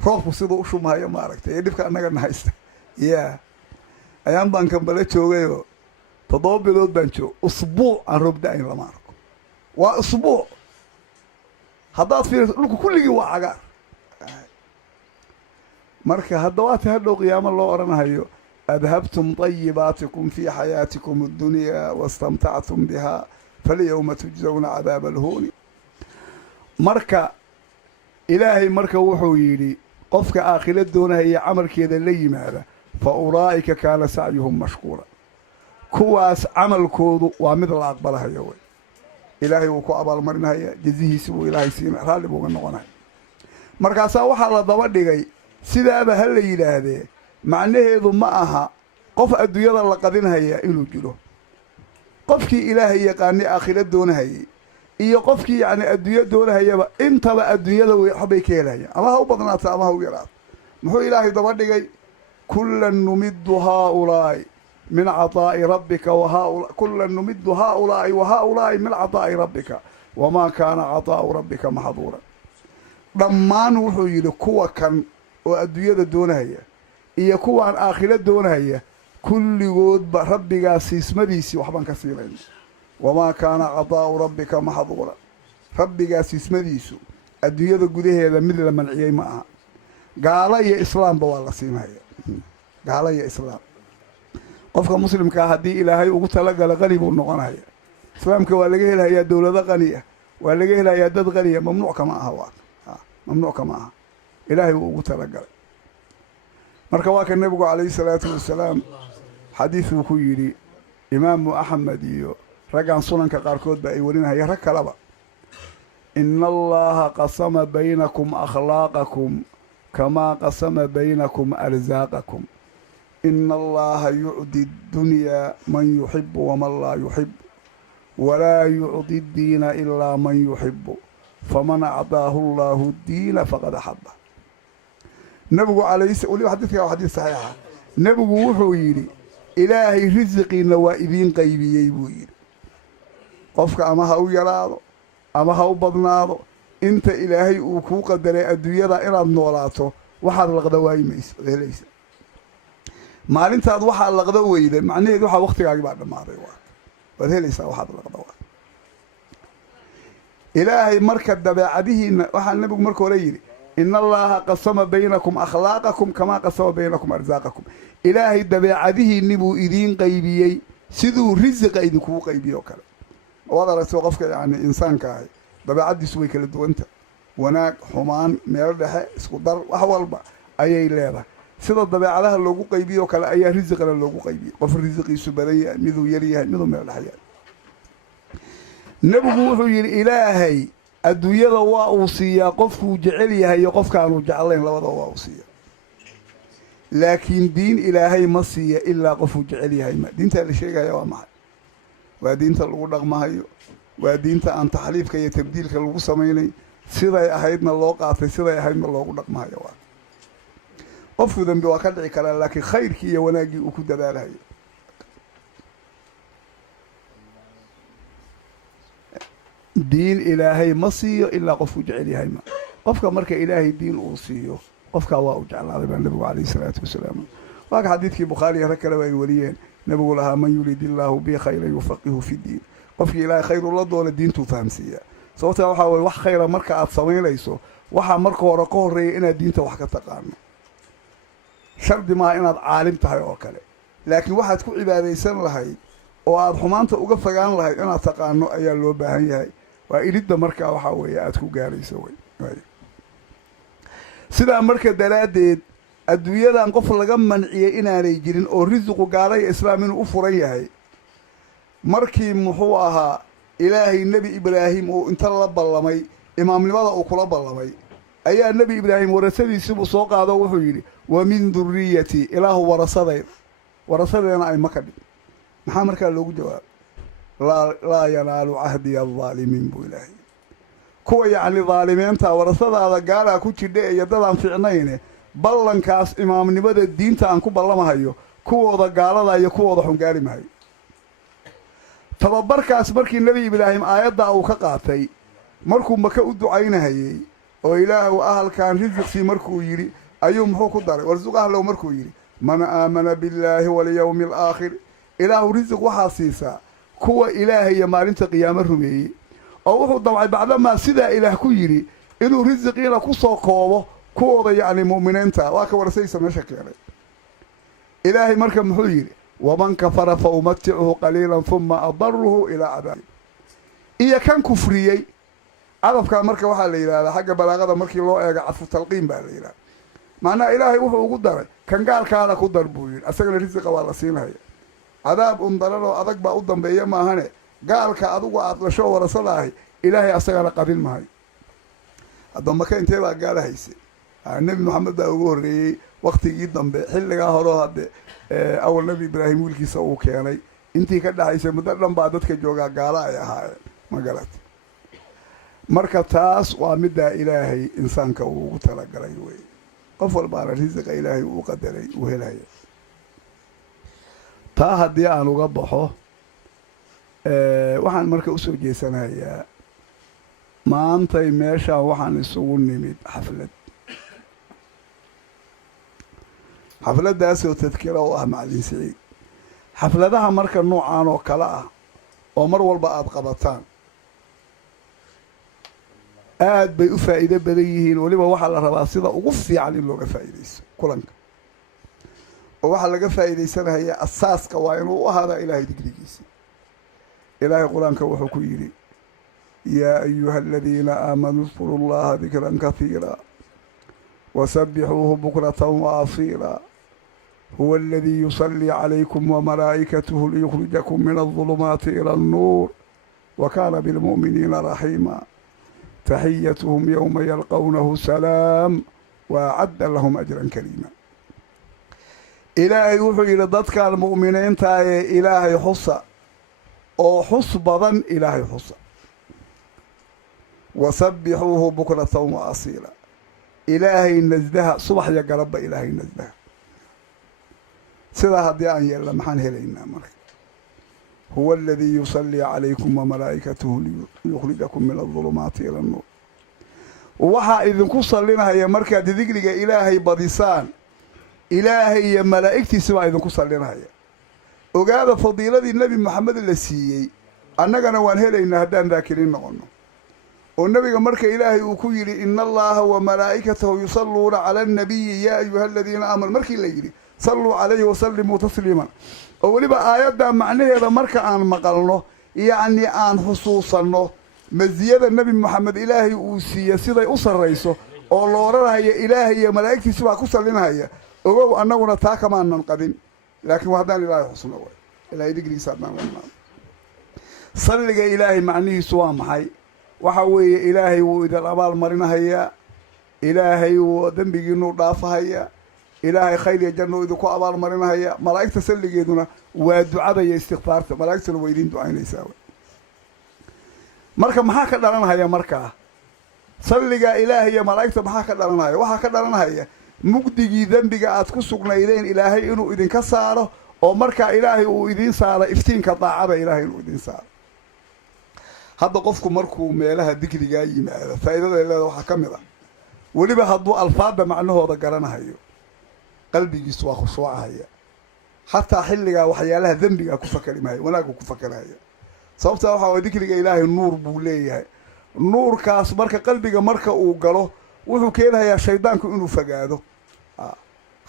roobku siduu u shumayo maaragtay ee dhibka annaga nahaysta yaa ayaan baan Kambala joogayoo 7 bilood baan joog usbuuc aan roob da'ayn lama arko waa usbuuc haddaad fiiriso dhulku kulligii waa cagaar marka haddawaati hadhow qiyaamo loo odhanahayo adhabtum طayibaatikum fii xayaatikum addunyaa wastamtactum bihaa falyawma tujzawna cadaaba alhuuni marka ilaahay marka wuxuu yidhi qofka aakhiro doonahaya camalkeeda la yimaada fa ulaa'ika kaana sacyuhum mashkuura kuwaas camalkoodu waa mid la aqbalahayo wey ilaahay wuu ku abaalmarinahaya jazihiisi buu ilaahay siina raalli buuga noqonaya markaasaa waxaa la daba dhigay sidaaba ha la yidhaahdee macnaheedu ma aha qof adduunyada la qadinhayaa inuu jiro qofkii ilaahay yaqaanay aakhiro doonahayay iyo qofkii yacni adduunyo doonahayaba intaba adduunyada waxbay ka helahayaan ama ha u badnaato ama ha u yaraato muxuu ilaahay daba dhigay kullan numiddu haaulaa'i min cataa'i rabbika kullan numiddu haaulaa'i wa haaulaa'i min cataa'i rabbika wamaa kaana cataa'u rabbika maxduura dhammaan wuxuu yidhi kuwa kan oo adduunyada doonahaya iyo kuwaan aakhiro doonahaya kulligoodba rabbigaa siismadiisii waxbaan ka siinayna wamaa kaana cataa'u rabbika maxduura rabbigaa siismadiisu adduunyada gudaheeda mid la manciyey ma aha gaalo iyo islaamba waa la siinaya gaalo iyo islaam qofka muslimkaa haddii ilaahay ugu talagala qani buu noqonaya islaamka waa laga helayaa dowlado qani ah waa laga helayaa dad qaniya mamnuuc kama aha waa mamnuuc kama aha ilaahay wuu ugu talagalay marka waa ka nebigu calayhi salaatu wasalaam xadiiduu ku yidhi imaamu axmed iyo raggan sunanka qaarkoodba ay warinahaya rag kaleba ina allaha qasama baynakum akhlaaqakum kamaa qasama baynakum arsaaqakum ina allaha yucdi ddunyaa man yuxibu waman laa yuxib walaa yucdi ddiina ilaa man yuxibu faman acdaahu allaahu ddiina faqad axaba nebigu weliba xadiidka waa xadiid saxiixa nebigu wuxuu yidhi ilaahay risiqiinna waa idiin qaybiyey buu yidhi qofka ama ha u yaraado ama ha u badnaado inta ilaahay uu kuu qadaray adduunyada inaad noolaato waxaad laqda waayi maysa ad helaysa maalintaad waxaad laqda weyda macnaheedu waxaa waktigaagi baa dhammaaday waad helaysaa waxaad laqda waa ilaahay marka dabeecadihiina waxaa nebigu marka hore yidhi ina allaha qasama baynakum akhlaaqakum kamaa qasama baynakum arsaaqakum ilaahay dabeecadihiinni buu idiin qaybiyey siduu risiqa idinkugu qaybiye oo kale waad aragto qofka yacni insaanka ahi dabeecaddiisu way kala duwanta wanaag xumaan meelo dhexe isku dar wax walba ayay leedahay sida dabeecadaha loogu qaybiye oo kale ayaa risiqana loogu qaybiyey qof risiqiisu badan yahay miduu yar yahay miduu meel dhex yahay nebigu wuxuu yidhi ilaahay adduunyada waa uu siiyaa qofkuu jecel yahay iyo qofkaanuu jeclayn labadaba waa uu siiya laakiin diin ilaahay ma siiya ilaa qofuu jecel yahay ma diintaa la sheegaya waa maxay waa diinta lagu dhaqmahayo waa diinta aan taxliifka iyo tabdiilka lagu samaynay siday ahaydna loo qaatay siday ahaydna loogu dhaqmahayo waa qofku dambi waa ka dhici karaa laakiin khayrkii iyo wanaaggii uu ku dadaalahayo diin ilaahay ma siiyo ilaa qofku jecel yahay ma qofka marka ilaahay diin uu siiyo qofkaa waa u jeclaaday baa nebigu calayhi salaatu wasalaam waa ka xadiidkii bukhaariya rag kaleba ay wariyeen nebigu lahaa man yurid illaahu bi khayran yufaqihu fi diin qofkii ilaahay khayr ula doona diintuu fahamsiiyaa sababtaa waxaa weye wax khayra marka aad samaynayso waxaa marka hore ka horreeya inaad diinta wax ka taqaano shardi maaha inaad caalim tahay oo kale laakiin waxaad ku cibaadaysan lahayd oo aad xumaanta uga fogaan lahayd inaad taqaano ayaa loo baahan yahay waa ilidda markaa waxaa weeye aad ku gaarayso wey sidaa marka daraaddeed adduunyadan qof laga manciyey inaanay jirin oo risiqu gaalaya islaam inuu u furan yahay markii muxuu ahaa ilaahay nebi ibraahim uu inta la ballamay imaamnimada uu kula ballamay ayaa nebi ibraahim warasadiisibuu soo qaado wuxuu yidhi wa min durriyatii ilaahu warasadeena ay ma ka dhig maxaa markaa loogu jawaabay laa yanaalu cahdiya aldaalimiin buu ilaahay kuwa yacni daalimiinta warasadaada gaalaa ku jidha iyo dadaan ficnayne ballankaas imaamnimada diinta aan ku ballamahayo kuwooda gaalada iyo kuwooda xungaari mahayo tababarkaas markii nebi ibraahim aayaddaa uu ka qaatay markuu maka u ducaynahayey oo ilaahu ahalkan risiqsii markuu yidhi ayuu muxuu ku daray warsuq ahlow markuu yidhi man aamana billaahi walyawmi alaakhir ilaahu risiq waxaa siisaa kuwa ilaahay iyo maalinta qiyaamo rumeeyey oo wuxuu damcay bacdamaa sidaa ilaah ku yidhi inuu risiqiina ku soo koobo kuwooda yacni mu'miniinta waa ka warasaysa meesha keenay ilaahay marka muxuu yidhi waman kafara fa umaticuhu qaliilan huma adaruhu ilaa cadaabi iyo kan kufriyey cadafkaa marka waxaa la yidhahdaa xagga balaaqada markii loo eego cadfu talqiin baa la yidhahda macnaha ilaahay wuxuu ugu daray kan gaalkaana ku dar buu yidhi asagana risiqa waa la siinhaya cadaab undaran oo adag baa u dambeeya maahane gaalka adugu aad dhasho warasada ahi ilaahay asagana qadin mahay hadda maka intee baa gaala haysay nebi maxamed baa ugu horreeyey waktigii dambe xilligaa horeo hadde awal nebi ibraahim wiilkiisa uu keenay intii ka dhaxaysay muddo dhan baa dadka joogaa gaala ay ahaayeen ma garat marka taas waa middaa ilaahay insaanka uu ugu talagalay wey qof walbaana risiqa ilaahay uu qadaray uu helaya taa haddii aan uga baxo waxaan marka usoo jeesanayaa maantay meeshaan waxaan isugu nimid xafladdaasoo tadkira u ah macalin siciid xafladaha marka noocaan oo kale ah oo mar walba aada qabataan aad bay u faa'iido badan yihiin weliba waxaa la rabaa sida ugu fiican in looga faa'iidayso kulanka oo waxaa laga faa'iidaysanayaa asaaska waa inuu u ahaadaa ilaahay digrigiisa ilaahay qur-aanka wuxuu ku yidhi yaa ayuha aladiina aamanuu اdkuruu llaha dikran kahiira wasabbixuuhu bukratan waasiila huwa aladii yusallii calaykum wamalaa'ikatuhu liyukhrijakum min aldulumaati ila annuur wa kaana bilmu'miniina raxiima taxiyatuhum yowma yalqawnahu salaam wa acadda lahum ajran kariima ilaahay wuxuu yidhi dadkan mu'miniinta ee ilaahay xusa oo xus badan ilaahay xusa wasabbixuuhu bukratan wa asiila ilaahay nasdaha subax iyo galabba ilaahay nasdaha sidaa haddii aan yeelna maxaan helaynaa marka huwa aladii yusallii calaykum wamalaa'ikatuhu liyukhrijakum min aldulumaati ila annuur waxaa idinku sallinahaya markaad digriga ilaahay badisaan ilaahay iyo malaa'igtiisi baa idinku sallinahaya ogaada fadiiladii nebi moxamed la siiyey annagana waan helaynaa haddaan daakiriin noqonno oo nebiga marka ilaahay uu ku yidhi ina allaha wa malaa'ikatahu yusalluuna cala annabiyi yaa ayuha aladiina aamanu markii la yidhi salluu calayhi wasallimuu tasliiman oo weliba aayaddaa macnaheeda marka aan maqalno yacni aan xusuusanno masiyada nebi moxamed ilaahay uu siiye siday u sarrayso oo la odhanahaya ilaahay iyo malaa'igtiisi baa ku sallinahaya ogow annaguna taa kamaanan qabin laakiin waa haddaan ilaahay xusno way ilaahay digrigiisa haddaan la imaano salliga ilaahay macnihiisu waa maxay waxa weeye ilaahay wuu idin abaal marinahayaa ilaahay wuu dembigiinuu dhaafahayaa ilaahay khayr iyo janno idinku abaal marinahaya malaa'igta salligeeduna waa ducada iyo istikfaarta malaa'igtuna waa idiin ducaynaysaa wey marka maxaa ka dhalanahaya markaa salliga ilaahay iyo malaa'igta maxaa ka dhalanahaya waxaa ka dhalanahaya mugdigii dembiga aad ku sugnaydeen ilaahay inuu idinka saaro oo markaa ilaahay uu idiin saaro iftiinka daacada ilaahay inuu idiin saaro hadda qofku markuu meelaha digrigaa yimaado faa'iidada leeda waxaa ka mid ah weliba hadduu alfaadda macnahooda garanahayo qalbigiisu waa khushuucahaya xataa xilligaa waxyaalaha dembigaa ku fakari maayo wanaaggu ku fakarahaya sababtaa waxaa way digriga ilaahay nuur buu leeyahay nuurkaas marka qalbiga marka uu galo wuxuu keenayaa shaydaanku inuu fogaado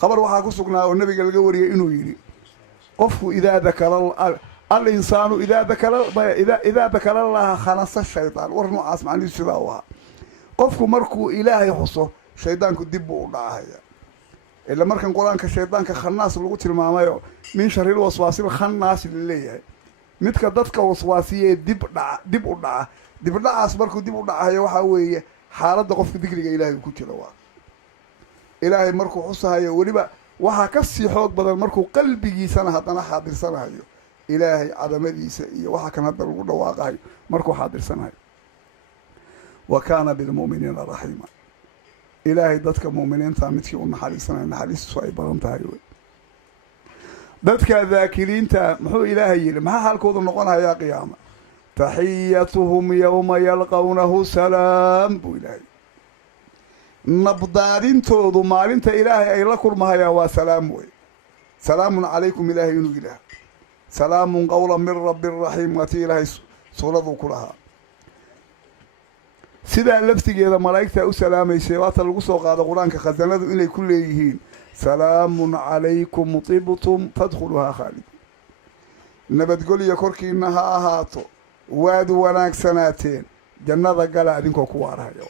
khabar waxaa ku sugnaa oo nabiga laga wariyay inuu yidhi qofku idaa dakara alinsaanu idaa dakara laha khanasa shaydaan war noocaas macnihiisu sidaa u ahaa qofku markuu ilaahay xuso shaydaanku dib buu u dhacahaya ila markan qur-aanka shaydaanka khannaas lagu tilmaamayo min sharil waswaasil khannaas laleeyahay midka dadka waswaasiyee dib u dhaca dibdhacaas markuu dib u dhacahayo waxaa weeye xaaladda qofka digriga ilaahay ku jira waa ilaahay markuu xusahayo weliba waxaa ka sii xoog badan markuu qalbigiisana haddana xaadirsanahayo ilaahay cadamadiisa iyo waxa kan hadda lagu dhawaaqahayo markuu xaadirsanahayo wa kaana bilmu'miniina raxiima ilaahay dadka mu'miniinta midkii u naxariisanayo naxariistiisu ay badan tahay wey dadka daakiriinta muxuu ilaahay yidhi maxaa xaalkoodu noqonahayaa qiyaama taxiyatuhum yowma yalqawnahu salaam buu ilaahay nabdaadintoodu maalinta ilaahay ay la kulmahayaan waa salaam wey. salaamun calaykum ilaahay inuu ilaah salaamun qawlan min rabbin raxiim waatii ilaahay suuraduu ku lahaa. sidaa laftigeeda malaa'igtaa u salaamaysay waata lagu soo qaado qur-aanka khasanadu inay ku leeyihiin salaamun calaykum tibtum fadkhuluhaa khaalid. nabadgolya korkiina ha ahaato waad wanaagsanaateen jannada gala adinkoo ku waarahaya.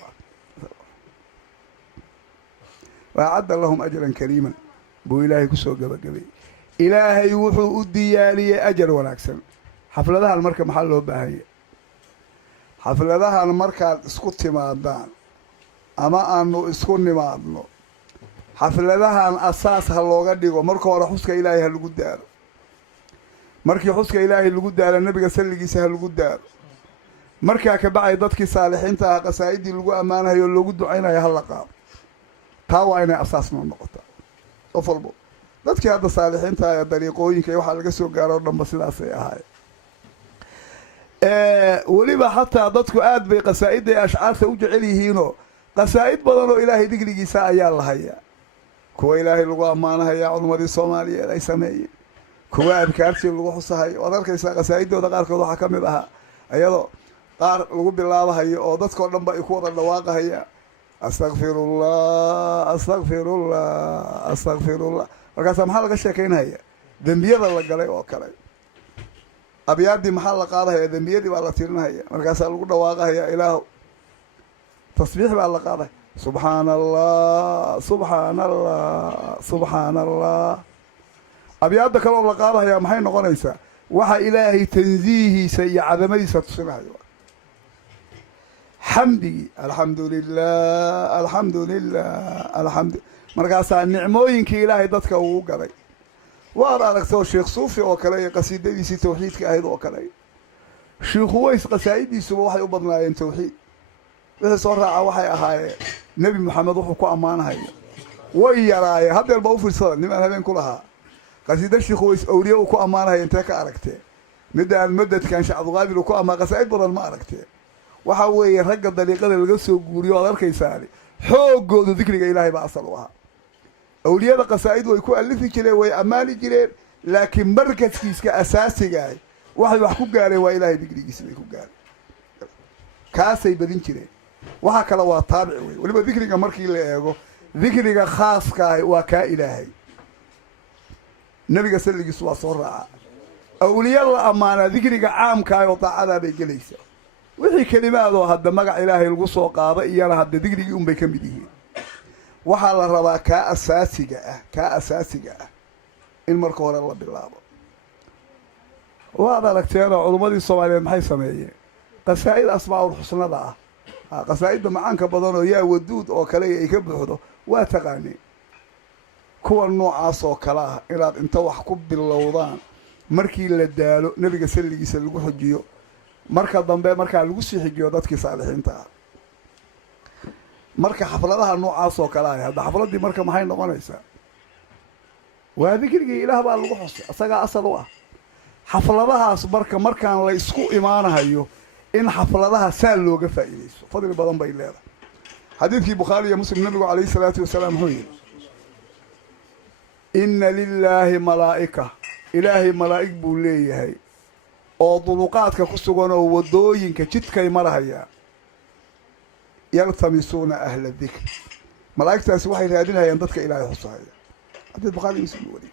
waacadda lahum ajran kariiman buu ilaahay ku soo gabagabay. ilaahay wuxuu u diyaariyey ajar wanaagsan. xafladahan marka maxaa loo baahanya? xafladahan markaad isku timaadaan ama aanu isku nimaadno, xafladahan asaas ha looga dhigo. marka hore xuska ilaahay ha lagu daaro. markii xuska ilaahay lagu daaro nabiga salligiisa ha lagu daaro. markaa ka bacay dadkii saalixiinta ah qasaa'idii lagu ammaanayo oo loogu ducaynayo ha la qaado. taa waa inay asaas noo noqotaa qof walbo. dadkii hadda saalixiinta ee dariiqooyinka waxaa laga soo gaaro o dhanba sidaasay ahaayeen. weliba xataa dadku aad bay qasaa'idda ee ashcaarta u jecel yihiinoo qasaa'id badan oo ilaahay digrigiisa ayaa la hayaa. kuwa ilaahay lagu ammaanahayaa culummadii soomaaliyeed ay sameeyeen, kuwa adkaartii lagu xusahayo. waad arkaysaa qasaa'idooda qaarkood waxaa ka mid ahaa iyadoo qaar lagu bilaabahayo oo dadkao dhanba ay ku wada dhawaaqahayaan astakfirullah astakfirullah astakfirullah. markaasaa maxaa laga sheekaynhaya? dembiyada la galay oo kale. abyaaddii maxaa la qaadahaya? dembiyadii baa la tirinahaya. markaasaa lagu dhawaaqahaya ilaahu. tasbiix baa la qaadaya subxaana allah subxaana allah subxaana allah. abyaadda kale oo la qaadahaya maxay noqonaysaa? waxa ilaahay tansiihiisa iyo cadamadiisa tusinahayo. xamdigii alxamdu lilah alxamdu lilah alxamdu. markaasaa nicmooyinkii ilaahay dadka ugu galay. waad aragtoo sheekh suufi oo kale iyo qasiidadiisii tawxiidka ahayd oo kale. sheikh uways qasaa'idiisuba waxay u badnaayeen tawxiid. wixii soo raaca waxay ahaayeen nebi moxamed wuxuu ku ammaanahaya. way yaraayeen. haddeer baa u fiirsada nimaan habeen ku lahaa qasiida sheikh uways awliye uu ku ammaanahaya intee ka aragtee? midaan madadkan sheekh cabdiqaadir uu ku ammaan qasaa'id badan ma aragtee? waxaa weeye ragga dariiqada laga soo guuriyo oad arkaysaani xooggoodu dikriga ilaahay baa asal u ahaa. awliyada qasaa'id way ku alifi jireen, way ammaani jireen, laakiin markaskiiska asaasigaah waxay wax ku gaareen waa ilaahay dikrigiisa bay ku gaareen. kaasay badin jireen. waxa kale waa taabic wey. weliba dikriga markii la eego dikriga khaaskaahi waa kaa ilaahay. nabiga salligiisu waa soo raaca. awliya la ammaanaa dikriga caamkaah oo daacadaa bay gelaysaa. wixii kelimaadoo hadda magac ilaahay lagu soo qaado iyana hadda digrigii unbay ka mid yihiin. waxaa la rabaa kaa asaasiga ah in marka hore la bilaabo. waad aragteenoo culummadii soomaaliyeed maxay sameeyeen? qasaa'id asmaa'ul xusnada ah. qasaa'idda macaanka badan oo yaa waduud oo kale ay ka buuxdo waa taqaaneen. kuwa noocaas oo kale ah inaad inta wax ku bilowdaan markii la daalo nebiga salligiisa lagu xujiyo, marka dambe markaa lagu sii xijiyo dadkii saalixiinta ah. marka xafladaha noocaas oo kale ah hadda xafladdii marka maxay noqonaysaa? waa dikrigii ilaah baa lagu xusay, isagaa asal u ah. xafladahaas markaan la isku imaanahayo in xafladaha saa looga faa'iidayso fadli badan bay leedahay. xadiidkii bukhaari iyo muslim nabigu calayhi salaatu wasalaam wuxuu yidhi inna lilaahi malaa'ika. ilaahay malaa'ig buu leeyahay oo duluqaadka ku sugan oo waddooyinka jidkay marahayaan yaltamisuuna ahla dikr. malaa'igtaasi waxay raadinayaan dadka ilaahay xusahaya. xadiid bukhaari muslim wariye.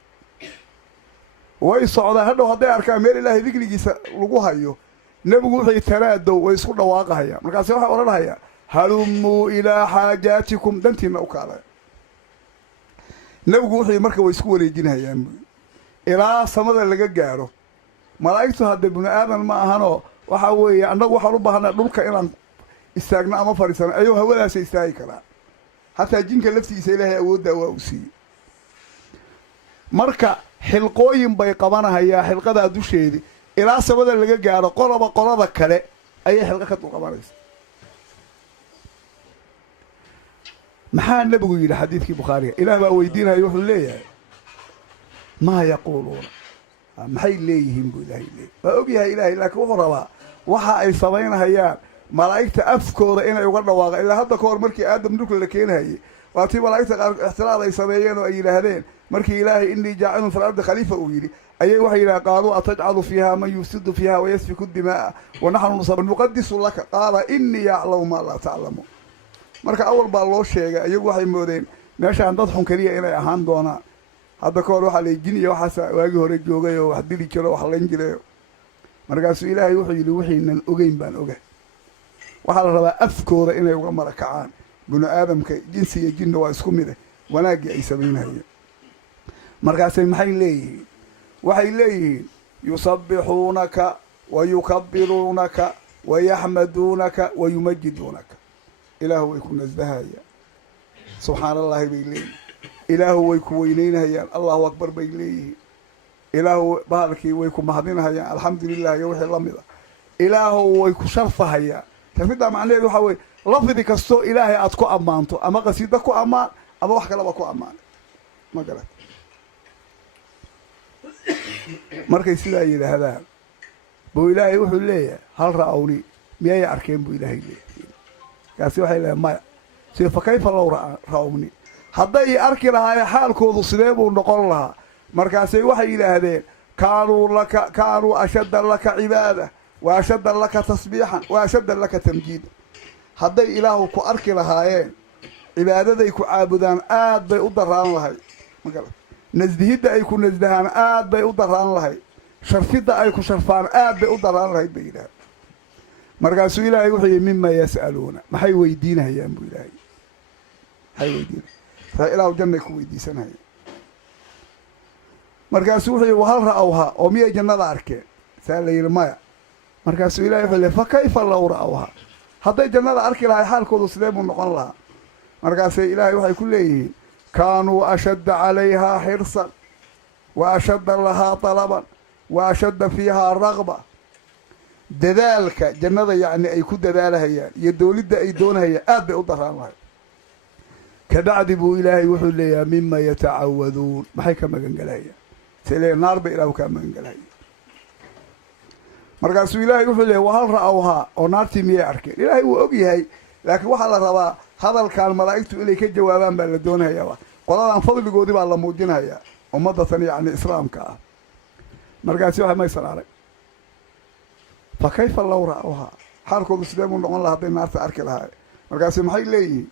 way socdaan hadhow hadday arkaan meel ilaahay dikrigiisa lagu hayo, nebigu wuxuu tanaadow way isku dhawaaqahayaan. markaase waxay odhanahayaan halumuu ilaa xaajaatikum, dantiina u kaalay. nebigu wuxuu marka way isku wareejinahayaan ilaa samada laga gaaro. malaa'igtu hadda bini aadan ma ahanoo waxaa weeye annagu waxaan u baahanaa dhulka inaan istaagno ama fadhiisano, ayuu hawadaasa istaagi karaa. hataa jinka laftiisa ilaahay awooddaa waa u siiyey. marka xilqooyin bay qabanahayaa xilqadaa dusheedii ilaa samada laga gaaro. qolaba qolada kale ayay xilqo ka dulqabanaysa. maxaa nebigu yidhi xadiidkii bukhaariga? ilaah baa weydiinaya wuxuu leeyahay maa yaquuluuna, maxay leeyihiin buu ilaahay leeyahy. waa ogyahay ilaahay, laakiin wuxuu rabaa waxa ay samaynahayaan malaa'igta afkooda inay uga dhawaaqaan. ilaa hadda kahor markii aadam dhulka la keenhayay waa tii malaa'igta qaar ixtiraad ay sameeyeen oo ay yidhaahdeen markii ilaahay innii jaacilun fil ardi khaliifa uu yidhi ayay waxay yidhahdeen qaaluu atajcalu fiiha man yufsidu fiiha wayasfiku dimaa'a wa naxnu nuqadisu laka qaala innii yaclamu maa laa taclamuun. marka awal baa loo sheegay iyagu waxay moodeen meeshaan dad xun keliya inay ahaan doonaan. hadda kahor waxaa la jin iyo waxaasa waagii hore joogay oo wax dili jiro wax layn jirayo. markaasuu ilaahay wuxuu yidhi wixiinan ogeyn baan ogahay. waxaa la rabaa afkooda inay uga marakacaan. binu aadamka jinsi iyo jinna waa isku mid wanaaggii ay samaynayeen. markaasay maxay leeyihiin waxay leeyihiin yusabbixuunaka wa yukabiruunaka wa yaxmaduunaka wa yumajiduunaka. ilaahu way ku nasdahayaan subxaana allaahi bay leeyihiin. ilaahu way ku weyneynahayaan allahu akbar bay leeyihiin. ilaahu bahalkii way ku mahadinahayaan alxamdulilah iyo wixii la mid a. ilaahu way ku sharfahayaan. sharfiddaa macnaheedu waxaa weye lafdi kastoo ilaahay aad ku ammaanto ama qasiida ku ammaan ama wax kalaba ku ammaan ma garat. markay sidaa yidhaahdaan buu ilaahay wuxuu leeyahay hal ra'awni miyay arkeen buu ilaahay leeyahay. kaasi waxay leeyahay maya si fa kayfa low ra'awni hadday arki lahaayeen xaalkoodu sidee buu noqon lahaa. markaasay waxay yidhaahdeen kaanuu ashadda laka cibaada wa ashadda laka tasbiixan wa ashadda laka tamjiida. hadday ilaahu ku arki lahaayeen cibaadaday ku caabudaan aad bay u daraan lahay ma garat. nasdihidda ay ku nasdahaan aad bay u daraan lahayd. sharfidda ay ku sharfaan aad bay u daraan lahayd bay yidhaahda. markaasuu ilaahay wuxuu yihi mima yas'aluuna maxay weydiinahayaan buu ilaahay maxay weydiinaya ilaahu jannay ku weydiisanahayaan. markaasuu wuxuu yihi wahal ra'awhaa oo miyay jannada arkeen saa la yidhi maya. markaasuu ilahay wuxuu leey fa kayfa low ra'awhaa hadday jannada arki lahay xaalkoodu sidee buu noqon lahaa. markaasay ilaahay waxay ku leeyihiin kaanuu ashadda calayhaa xirsan wa ashadda lahaa talaban wa ashadda fiihaa ragba. dadaalka jannada yacni ay ku dadaalahayaan iyo doolidda ay doonahayaan aad bay u daraan lahay. kabacdi buu ilaahay wuxuu leeyahay mima yatacawaduun maxay ka magangelahayaan. say leeya naar bay ilaahu kaa magangelahaya. markaasuu ilaahay wuxuu leeyahy wahal ra'awhaa oo naartii miyay arkeen. ilaahay wuu og yahay laakiin waxaa la rabaa hadalkan malaa'igtu inay ka jawaabaan baa la doonahayaa. qoladan fadligoodii baa la muujinayaa ummaddatan yacni islaamka ah. markaasi waxa maysan arag fa kayfa low ra'awhaa xaalkoodu sidee buu noqon lahaa hadday naarta arki lahaay. markaasi maxay leeyihiin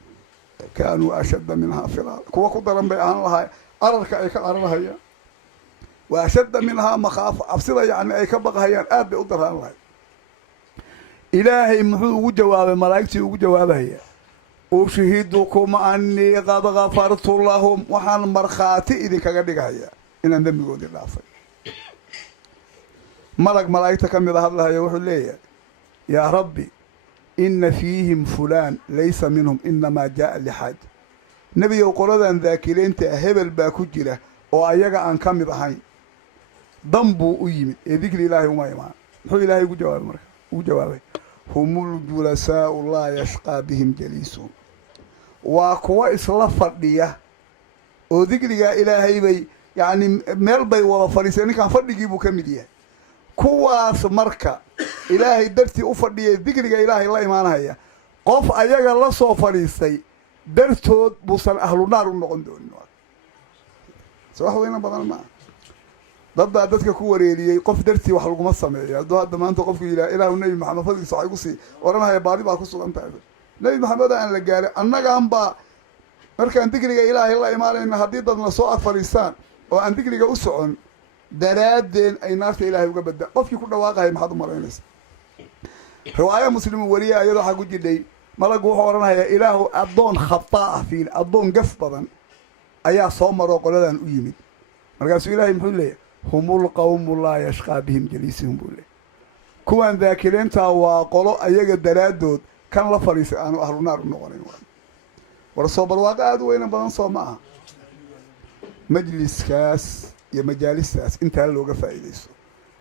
kaanuu ashadda minhaa firaar kuwa ku daran bay ahaan lahaay ararka ay ka cararhayaan. wa ashadda minhaa makhaafa cabsida yacni ay ka baqahayaan aad bay u daraan lahay. ilaahay muxuu ugu jawaabay malaa'igtii ugu jawaabahaya ushhidukum annii qad gafartu lahum waxaan markhaati idinkaga dhigahayaa inaan dembigoodii dhaafay. malag malaa'igta ka mid a hadlahaya wuxuu leeyahay yaa rabbi ina fiihim fulaan laysa minhum inamaa jaa'a lixaaja. nebiyow qoladan daakiriinta ah hebel baa ku jira oo ayaga aan ka mid ahayn dan buu u yimid ee dikri ilaahay uma imaan. muxuu ilaahay ugu jawaabay marka ugu jawaabay humul julasaa'u laa yashqaa bihim jaliisuun. waa kuwa isla fadhiya oo dikrigaa ilaahay bay yacni meel bay wada fadhiiseen. ninkan fadhigii buu ka mid yahay. kuwaas marka ilaahay dartii u fadhiyay dikriga ilaahay la imaanahaya qof ayaga la soo fadhiistay dartood buusan ahlu naar u noqon doonin. so wax weyna badan maaha. dad baa dadka ku wareeriyey qof dartii wax laguma sameeyo. hadduu hadda maanta qofku yidhaha ilaahu nebi maxamed fadligiisa waxay gu sii odhanahaya baadi baa ku sugan tahay. nebi maxamed aan la gaarin annagaan baa markaan dikriga ilaahay la imaanayna haddii dadna soo ag fadhiistaan oo aan dikriga u socon daraaddeen ay naarta ilaahay uga badda. qofkii ku dhawaaqahay maxaad u malaynaysa. riwaaya muslimu weliya iyadoo waxaa ku jidhay malagu wuxuu odhanayaa ilaahu addoon khataa fiil addoon gaf badan ayaa soo maroo qoladan u yimid. markaasuu ilaahay muxuu leeyahy humul qawmu laa yashqaa bihim jaliisuhum buu leeyahy. kuwan daakiriintaa waa qolo ayaga daraaddood kan la fadhiisay aanu ahlu naar u noqonayn. war soo barwaaqo aada u weyna badan soo ma aha. majliskaas iyo majaalistaas intaa looga faa'iidaysto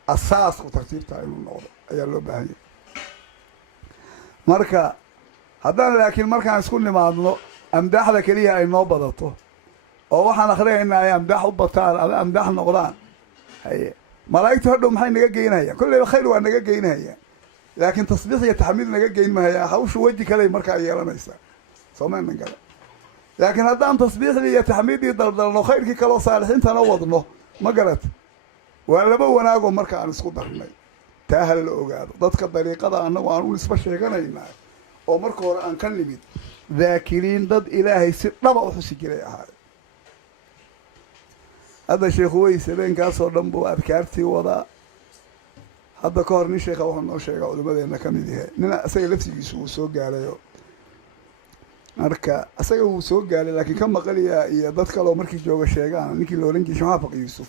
asaasku tartiibtaa inuu noqdo ayaa loo baahan yahay. marka haddaan laakiin markaan isku nimaadno amdaaxda keliya ay noo badato oo waxaan akrinaynaa ay amdaax u bataan ama amdaax noqdaan haye malaa'igtu hadhow maxay naga geynahayaan. kolleyba khayr waa naga geynahayaan laakiin tasbiix iyo taxmiid naga geyn mahaya hawshu weji kaley markaa yeelanaysaa soomeynan gala laakiin haddaan tasbiixdii iyo taxmiiddii daldalno khayrkii kaloo saalixiintana wadno ma garata waa laba wanaagoo marka aan isku darnay taa hala la ogaado dadka dariiqada annagu aan u nisbo sheeganaynaa oo marka hore aan ka nimid daakiriin dad ilaahay si dhaba u xusi jiray ahaay hadda sheekhu weys habeenkaasoo dhan buu adkaartii wadaa hadda ka hor nin sheekha wuxuu noo sheegaa culimadeenna ka mid yahay nina isaga laftigiisu wuu soo gaarayo marka isaga wuu soo gaaray laakiin ka maqaliyaa iyo dad kaleo markii jooga sheegaan ninkii la ohan jiray sheekh maxamed faqi yuusuf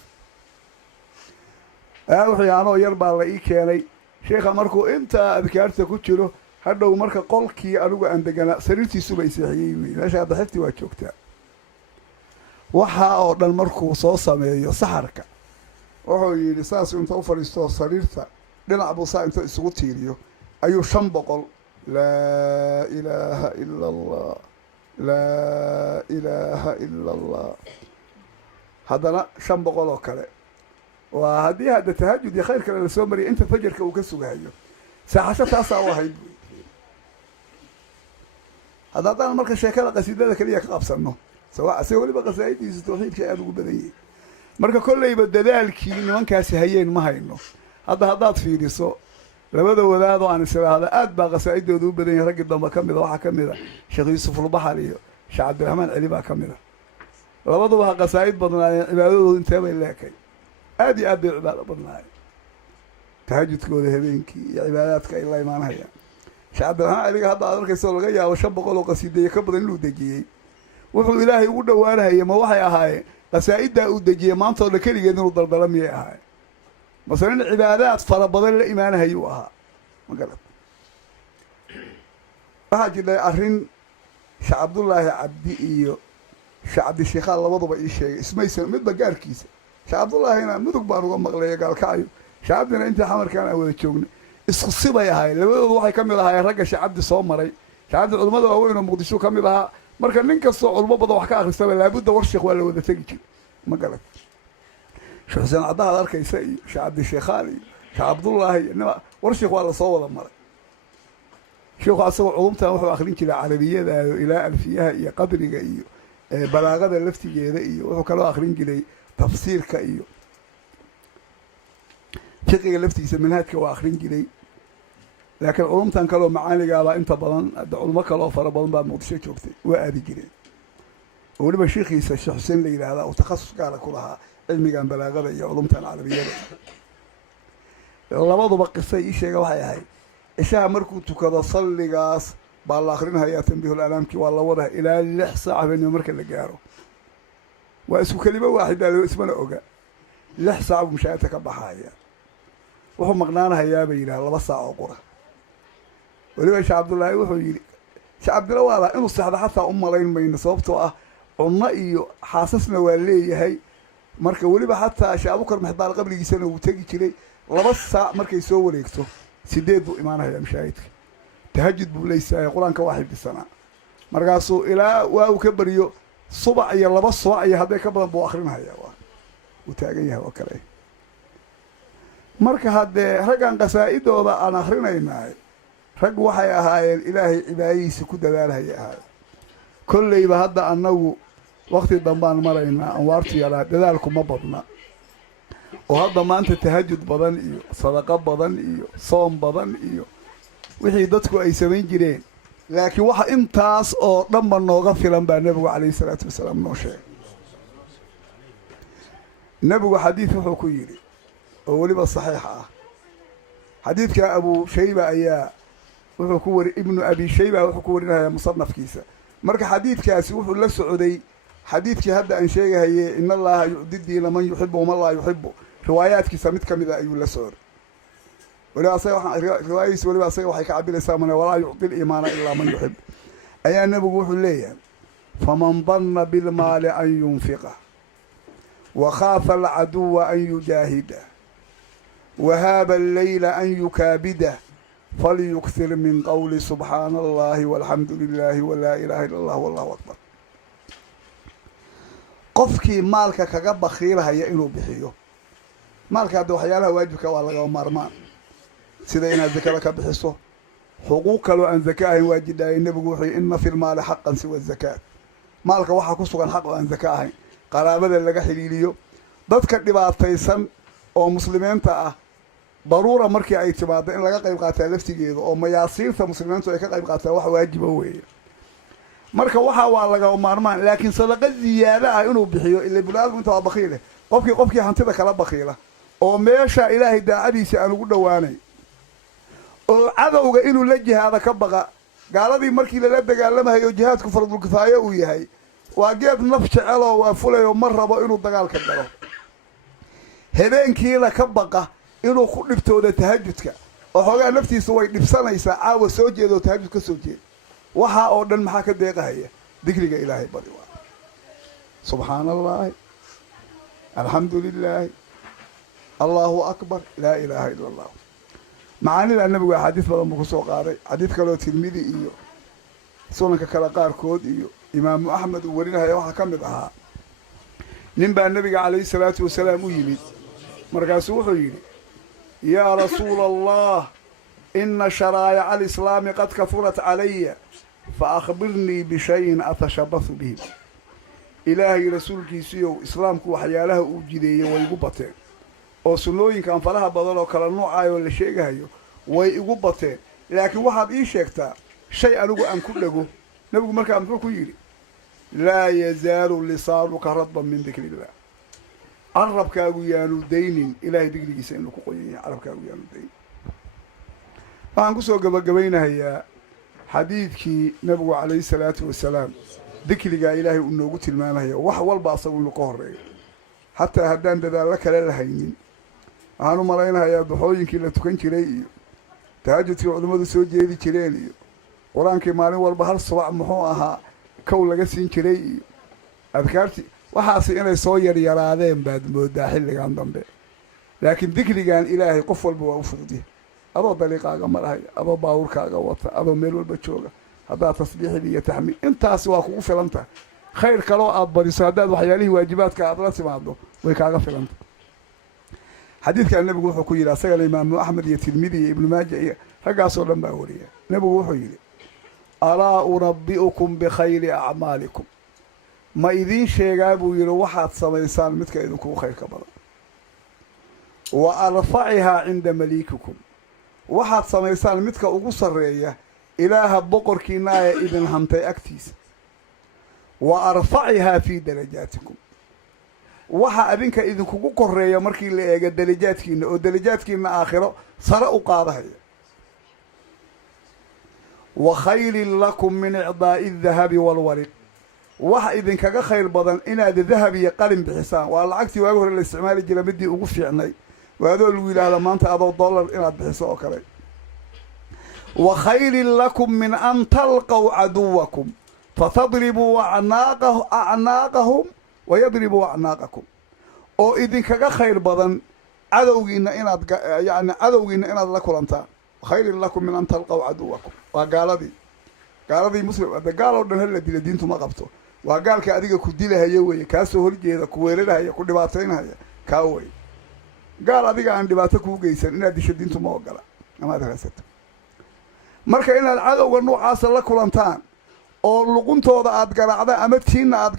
wuxuu anoo yar baa la ii keenay sheekha markuu intaa adkaarta ku jiro hadhow marka qolkii anigu aan deganaa sariirtiisuba iseexiyey wey meesha hadda xifti waa joogtaa waxaa oo dhan markuu soo sameeyo saxarka wuxuu yidhi saasuu inta u fadhiisto sariirta dhinac buu saa inta isugu tiiriyo ayuu 500 laa ilaaha ila allah laa ilaaha ila allah haddana 500 oo kale waa haddii hadda tahajud iyo khayr kale la soo mariyay inta fajarka uu ka sugahayo saaxasho taasaa u ahayd buy hadda haddaan marka sheekada qasiidada keliya ka qabsanno se weliba qasaa'idiisa tawxiidka aada ugu badan yihin marka kolleyba dadaalkii nimankaasi hayeen ma hayno hadda haddaad fiiriso labada wadaadoo aan is idhaahda aad baa qasaa'idooda u badan yahay raggii dambe ka mida waxaa ka mid a sheekh yuusuf ulbaxar iyo sheekh cabdiraxmaan celi baa ka mid a labaduba ha qasaa'id badnaayeen cibaadadooda intee bay leekay aad iyo aad bay cibaado badnaayeen tahajudkooda habeenkii iyo cibaadaadka ay la imaanhayaan sheekh cabdiraxmaan celiga hadda aad arkayso laga yaabo 500 oo qasiideeye ka badan inuu dejiyey wuxuu ilaahay ugu dhowaanahayay ma waxay ahaayeen qasaa'iddaa uu dejiyey maantoo dhan keligeed inuu daldala miyay ahaayeen mase nin cibaadaad fara badan la imaanahayuu ahaa ma garad waxaa jirtay arrin sheekh cabdullaahi cabdi iyo sheekh cabdisheekhaan labaduba ii sheegay ismaysan midba gaarkiisa sheekh cabdullaahina mudug baan uga maqlaya gaalkacyo sheekh cabdina intii xamarkaan aan wada joognay isku sibay ahaayeen labadoodu waxay ka mid ahaayeen ragga sheekh cabdi soo maray sheekh cabdi culimmada waaweyn oo muqdisho ka mid ahaa marka nin kastoo culmo badan wax ka akristaba laabudda war sheekh waa la wada tegi jira ma garad sheekh xuseen caddahaad arkaysa iyo sheekh cabdisheekhaan iyo sheekh cabdullaahi iyo nima war sheekh waa lasoo wada maray sheekhu asagoo culumtan wuxuu akrin jiray carabiyada ilaa alfiyaha iyo qadriga iyo balaaqada laftigeeda iyo wuxuu kaloo akrin jiray tafsiirka iyo fiqiga laftigiisa manhaajka waa akrin jiray laakiin culumtan kaloo macaanigaabaa inta badan hadda culmo kaloo fara badan baa muqdisho joogtay waa aadi jireen oo weliba sheikhiisa sheekh xuseen la yidhaahdaa uu takhasus gaara ku lahaa cilmigan balaaqada iyo culumtan carabiyada labaduba qisay ii sheega waxay ahayd cishaha markuu tukado salligaas baa la akrinhayaa tanbiihul alaamkii waa la wadaa ilaa 6 saac habeenimo marka la gaaro waa isku kelimo waaxida loo ismana oga 6 saac buu mushaahadka ka baxaya wuxuu maqnaanahayaa bay yidhaha 2 saac oo qura weliba sheekh cabdullaahi wuxuu yidhi sheekh cabdilla waa laha inuu seexda xataa u malayn mayno sababtoo ah cunno iyo xaasasna waa leeyahay marka weliba xataa sheekh abukar maxdaal qabligiisana wuu tegi jiray 2 saac markay soo wareegto 8 buu imaanayaa mushaahidka tahajud buu leysaahay qur-aanka waa xifdisanaa markaasuu ilaa waa uu ka bariyo subac iyo 2 subac iyo hadday ka badan buu akrinhayaa waa uu taagan yahay oo kale marka haddee raggan qasaa'idooda aan akrinaynaay rag waxay ahaayeen ilaahay cibaadadiisa ku dadaalhaya ahaayeen kolleyba hadda annagu wakti dambaan maraynaa anwaartu yaraa dadaalku ma badna oo hadda maanta tahajud badan iyo sadaqo badan iyo soom badan iyo wixii dadku ay samayn jireen laakiin waxa intaas oo dhanba nooga filan baa nebigu calayhi salaatu wasalaam noo sheegay nebigu xadiid wuxuu ku yidhi oo weliba saxiixa ah xadiidka abu shayba ayaa wuxuu ku wari ibnu abi shayba wuxuu ku warinayaa musanafkiisa marka xadiidkaasi wuxuu la socday xadiidkii hadda aan sheegahaye in allaha yucdi diina man yuxibu waman laa yuxibu riwaayaadkiisa mid ka mid a ayuu la socday weliba asaga waxaan riwaayadiisa weliba asaga waxay ka cabilaysaa mane walaa yucdi liimaana ilaa man yuxib ayaa nebigu wuxuu leeyahay faman danna bilmaali an yunfiqa wa khaafa alcaduwa an yujaahida wahaaba alleyla an yukaabida falyukthir min qawli subxaana allahi walxamdu lilaahi walaa ilaaha illa allah wallahu akbar qofkii maalka kaga bakiilahaya inuu bixiyo maalka hadda waxyaalaha waajibka waa lagama maarmaan sida inaad zakada ka bixiso xuquuq kaloo aan zaka ahayn waa jidhaayay nebigu wuxuu inna fi lmaali xaqan siwa zakaat maalka waxaa ku sugan xaq oo aan zaka ahayn qaraabada laga xidhiiliyo dadka dhibaataysan oo muslimiinta ah daruura markii ay timaado in laga qayb qaataa laftigeeda oo mayaasiirta muslimiintu ay ka qayb qaataa wax waajiba weeye marka waxa waa laga maarmaan laakiin sadaqa ziyaada ah inuu bixiyo ila bulaadku inta waa baqiile qofkii hantida kala baqiila oo meesha ilaahay daacadiisa aan ugu dhowaanay oo cadowga inuu la jihaada ka baqa gaaladii markii lala dagaalamayo jihaadku fardul kifaayo uu yahay waa geed naf jecel oo waa fulay oo ma rabo inuu dagaalka galo habeenkiina ka baqa inuu ku dhibtooda tahajudka oo xoogaa naftiisa way dhibsanaysaa caawa soo jeeda oo tahajud ka soo jeeda waxaa oo dhan maxaa ka deeqahaya dikriga ilaahay bari waa subxaana allaahi alxamdu lilaahi allahu akbar laa ilaaha ila allah macaanida nabigu axaadiis badan buu ku soo qaaday xadiid kaloo tirmidi iyo sunanka kale qaarkood iyo imaamu axmed uu warinahaya waxaa ka mid ahaa nin baa nabiga calayhi salaatu wasalaam u yimid markaasuu wuxuu yidhi yaa rasuula allah ina sharaa'ica alislaami qad kafurat calaya fa akhbirnii bishayin atashabahu bihi ilaahay rasuulkiisiiyow islaamku waxyaalaha uu jideeyey way igu bateen oo sunnooyinkan faraha badan oo kala nuucaayoo la sheegahayo way igu bateen laakiin waxaad ii sheegtaa shay anigu aan ku dhego nebigu markaa muxuu ku yidhi laa yazaalu lisaanuka radban min dikri illah carabkaagu yaanu daynin ilaahay digrigiisa inuu ku qoyan yahay carabkaagu yaanu daynin waxaan kusoo gabagabaynahayaa xadiidkii nabigu calayhi salaatu wasalaam dikrigaa ilaahay uu noogu tilmaamaya wax walba asagu inuu ka horreeyo xataa haddaan dadaallo kale lahaynin waxaan u malaynahayaa baxooyinkii la tukan jiray iyo tahajudkii culimmadu soo jeedi jireen iyo qur-aankii maalin walba hal subac muxuu ahaa kow laga siin jiray iyo adkaartii waxaasi inay soo yaryaraadeen baad moodaa xilligan dambe laakiin dikrigan ilaahay qof walba waa u fududya adoo dariiqaaga marahaya adoo baawurkaaga wata adoo meel walba jooga haddaad tasbiixid iyo taxmiid intaasi waa kugu filanta khayr kaloo aad badiso haddaad waxyaalihii waajibaadka aad la timaado way kaaga filanta xadiidkan nebigu wuxuu ku yidhi asagana imaamu axmed iyo tirmidi iyo ibnu maaja iyo raggaasoo dhan baa wariya nebigu wuxuu yidhi alaa unabbi'ukum bikhayri acmaalikum ma idiin sheegaa buu yidhi waxaad samaysaan midka idinkugu khayrka badan wa arfacihaa cinda maliikikum waxaad samaysaan midka ugu sarreeya ilaaha boqorkiina ee idin hantay agtiisa wa arfacihaa fii darajaatikum waxa adinka idinkugu koreeya markii la eega darajaadkiina oo darajaadkiina aakhiro sare u qaadahaya wa khayrin lakum min icdaa'i adahabi waalwariq waxa idinkaga khayr badan inaad dahab iyo qalin bixisaan waa lacagtii waagi hore la isticmaali jira midii ugu fiicnay waa adoo lagu yidhaahda maanta adoo dollar inaad bixiso oo kale wa khayrin lakum min an talqaw caduwakum fatadribuu acnaaqahum wayadribuu acnaaqakum oo idinkaga khayr badan cadowgiina inaad la kulantaan khayrin lakum min an talqaw caduwakum waa gaaladii muslim hadda gaal oo dhan hal la dila diintu ma qabto waa gaalka adiga ku dilahaya weeye kaasoo horjeeda ku weerarahaya ku dhibaataynahaya kaa wey gaal adiga aan dhibaato kuu geysan inaad disho diintu ma ogola amaad raasato marka inaad cadowga noocaasa la kulantaan oo luquntooda aad garaacdaan ama tiinna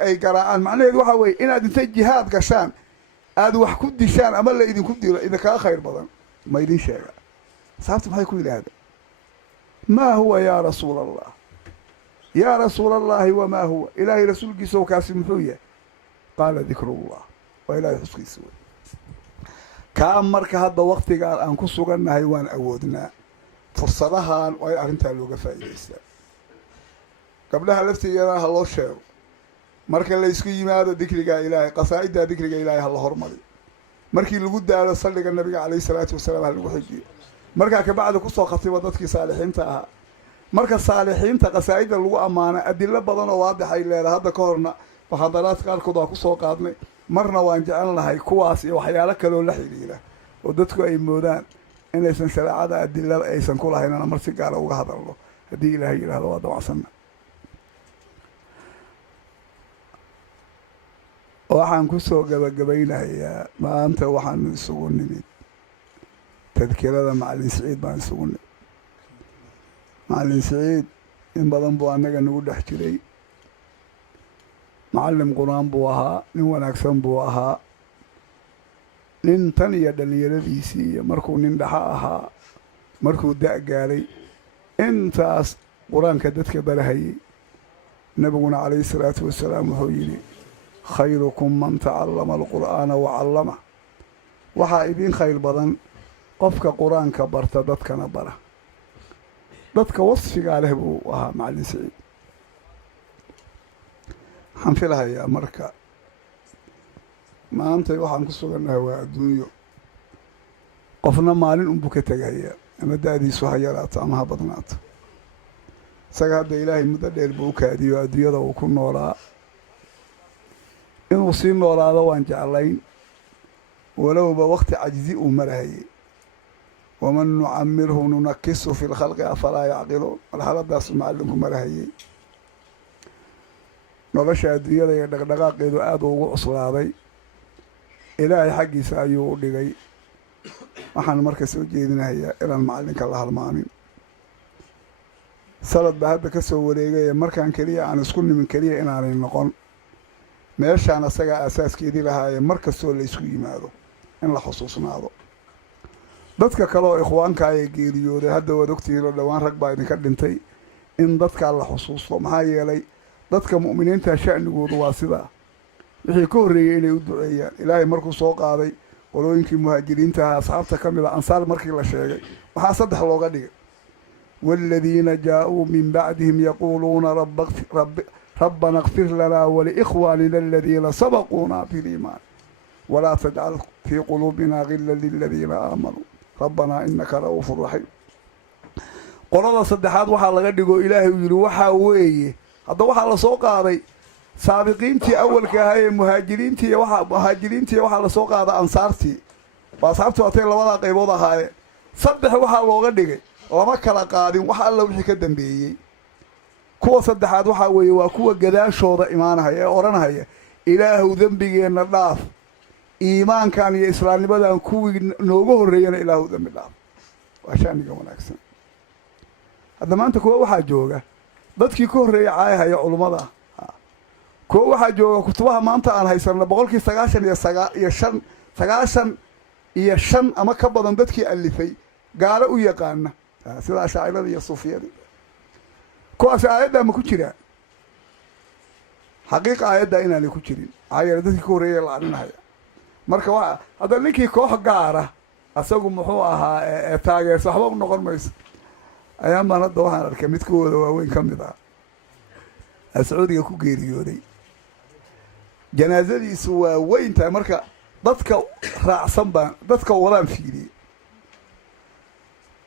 ay garaacaan macnaheedu waxaa weeye inaad intay jihaad gashaan aad wax ku dishaan ama la idinku dilo idinkaga khayr badan ma idin sheega saabta maxay ku yidhaahdeen maa huwa yaa rasuula allah yaa rasuula allaahi wamaa huwa ilaahay rasuulkiisaoo kaasi muxuu yahay qaala dikrullah waa ilaahay xuskiisa wey kaa marka hadda waktigaan aan ku sugannahay waan awoodnaa fursadahan waa in arrintaa looga faa'iidaystaa gabdhaha laftigeeda ha loo sheego marka laysku yimaado dikrigaa ilaahay qasaa'iddaa dikriga ilaahay ha la hormariyo markii lagu daalo salliga nabiga calayhi salaatu wasalaam ha lagu xijiyo markaa kabacdi kusoo khatiba dadkii saalixiinta ahaa marka saalixiinta qasaa'idda lagu ammaana adilo badan oo waadix ay leedahay hadda ka horna muxaadaraad qaarkood waa kusoo qaadnay marna waan jecel lahay kuwaas iyo waxyaalo kaloo la xidhiira oo dadku ay moodaan inaysan shareecada adilada aysan ku lahaynana mar si gaara uga hadalno haddii ilaahay yidhaahdo waa damacsanna waxaan kusoo gabagabaynayaa maanta waxaanu isugu nimid tadkirada macallin Siciid baan isugu nimid. macallin Siciid in badan buu annaga nagu dhex jiray. macallim qur-aan buu ahaa, nin wanaagsan buu ahaa, nin tan iyo dhallinyaradiisii iyo markuu nin dhaxa ahaa, markuu da' gaaray intaas qur-aanka dadka barahayay. nebiguna calayhi salaatu wasalaam wuxuu yidhi khayrukum man tacallama alqur'aana wa callama. waxaa idin khayr badan qofka qur-aanka barta dadkana bara. dadka wasfigaa leh buu ahaa macallin Siciid. waxaan filahayaa marka maantay waxaan ku sugannahay waa adduunyo. qofna maalin unbuu ka tegahayaa, ama da-diisu ha yaraato ama ha badnaato. isaga hadda ilaahay muddo dheer buu u kaadiyo adduunyada uu ku noolaa. inuu sii noolaado waan jeclayn, walowba wakti cajzi uu marahayay. waman nucamirhu nunakisu fi lkhalqi afalaa yacqiluun. marxaladaasu macallinku marahayay. nolosha adduunyada iyo dhaqdhaqaaqeedu aada ugu cuslaaday. ilaahay xaggiisa ayuu u dhigay. waxaan marka soo jeedinahayaa inaan macallinka la halmaamin. sanad baa hadda ka soo wareegaya, markaan keliya aan isku nimin keliya inaanay noqon. meeshaan asagaa aasaaskeedii lahaaye mar kastoo la isku yimaado in la xusuusnaado. dadka kale oo ikhwaanka ee geeriyooday hadda waad ogtihiin oo dhowaan rag baa idinka dhintay, in dadkaa la xusuusto. maxaa yeelay dadka mu'miniinta sha'nigoodu waa sidaa. wixii ka horreeyey inay u duceeyaan. ilaahay markuu soo qaaday qolooyinkii muhaajiriinta ahaa asxaabta ka mid a ansaar markii la sheegay, waxaa 3 looga dhigay. waaladiina jaa-uu min bacdihim yaquuluuna rabbana اkfir lanaa waliikhwaanina aladiina sabaquuna biliimaan walaa tajcal fii quluubina gila liladiina aamanuu rabbanaa inaka ra'uufu raxiim. qolada saddexaad waxaa laga dhigo ilaahay uu yidhi waxaa weeye hadda waxaa la soo qaaday saabiqiintii awalka ahaa ee muhaajiriintii waxaa la soo qaaday ansaartii. waa asxaabtu watay labadaa qaybood ahaayeen. 3 waxaa looga dhigay, lama kala qaadin wax alla wixii ka dambeeyey. kuwa saddexaad waxaa weeye waa kuwa gadaashooda imaanahaya ee odhanahaya ilaahuw dembigeenna dhaaf, iimaankan iyo islaamnimadan kuwii nooga horreeyana ilaahuw dembi dhaaf. waa shaniga wanaagsan. hadda maanta kuwa waxaa jooga dadkii ka horreeya caayahaya culummada. kuwa waxaa jooga kutubaha maanta aan haysanno 95% ama ka badan dadkii alifay gaalo u yaqaana, sida ashaacirada iyo suufiyada. kuwaasi aayaddaa ma ku jiraa? xaqiiqa aayaddaa inaanay ku jirin. maxaa yeele dadkii ka horreeya la arinahaya. marka hadda ninkii koox gaara asagu muxuu ahaa taageersa waxba u noqon mayso. ayaan baan hadda waxaan arkay mid kuwooda waaweyn ka mid ah sacuudiga ku geeriyooday. janaasadiisu waa weyn tahay. marka dadka raacsan baan dadka wadaan fiiriyey.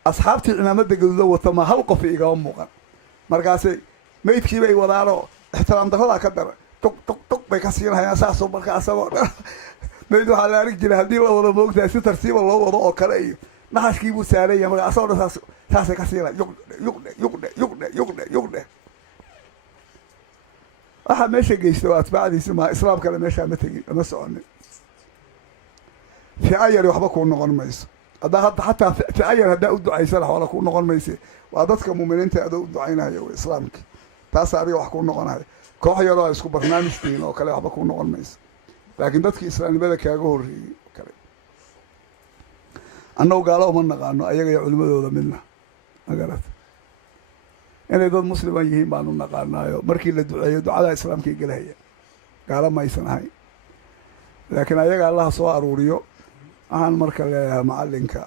asxaabtii cimaamada gaduuda wata ma hal qof igama muuqan. markaasay meydkii bay wadaanoo ixtiraam daradaa ka dara tuq bay ka siinahayaan. saasoo marka asagoo dhan meyd waxaa la arki jiray haddii la wado moogtahay si tartiiba loo wado oo kale iyo naxashkii buu saaraya. marka asagoo dhan saasay ka siinahay yuqdhe. waxaa meesha geysta waa atbaacdiisi ma islaam kale meeshaa ma tegin ama soconin. fica yari waxba kuu noqon mayso. xataa fica yar haddaa u ducaysana xoola kuu noqon mayse. waa dadka muuminiinta adoo u ducaynahaya w islaamkii. taasa adiga wax kuu noqonaya. koox yaroo a isku barnaamijtiin oo kale waxba kuu noqon mayso. laakiin dadkii islaamnimada kaaga horreeyey oo kale annagu gaalo uma naqaano ayaga iyo culimmadooda midna magarata. inay dad musliman yihiin baanu naqaanaayo markii la duceeyo ducada islaamkay gelahaya. gaalo maysan ahayn. laakiin ayaga allaha soo aruuriyo. waxaan marka leeyahay macallinka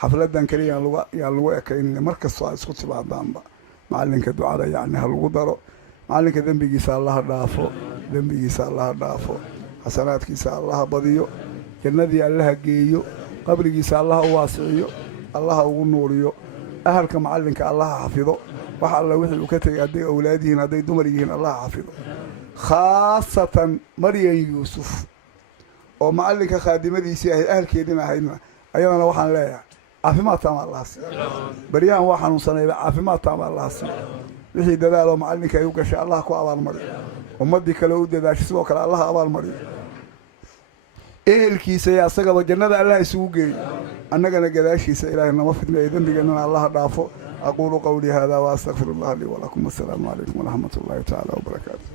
xafladan keliya yaan lagu ekaynina. mar kastoo aad isku timaadaanba macallinka ducada yacni ha lagu daro. macallinka dembigiisa allaha dhaafo, xasanaadkiisa allaha badiyo, jannadii allaha geeyo, qabrigiisa allaha u waasiciyo, allaha ugu nuuriyo, ahalka macallinka allaha xafido. wax alla wixii uu ka tegay hadday awlaad yihiin hadday dumar yihiin allaha xafido. khaasatan maryan yuusuf oo macallinka khaadimadiisii ahayd ahalkeedina ahaydna ayadana waxaan leeyahay caafimaad taama allaha siiyo. baryahan waa xanuunsanayda caafimaad taama allaha siiyo. wixii dadaaloo macallinka ay u gashay allah ku abaalmariyo. ummaddii kale u dadaashay sidoo kale allaha abaalmariyo. ehelkiisa iyo asagaba jannada allah isugu geeyo annagana gadaashiisa ilaahay nama fidneeyo dembigannana allaha dhaafo aquulu qawlii haadaa wa astaqfiru allah lii walakum assalaamu calaykum waraxmat ullaahi tacaala wabarakaatu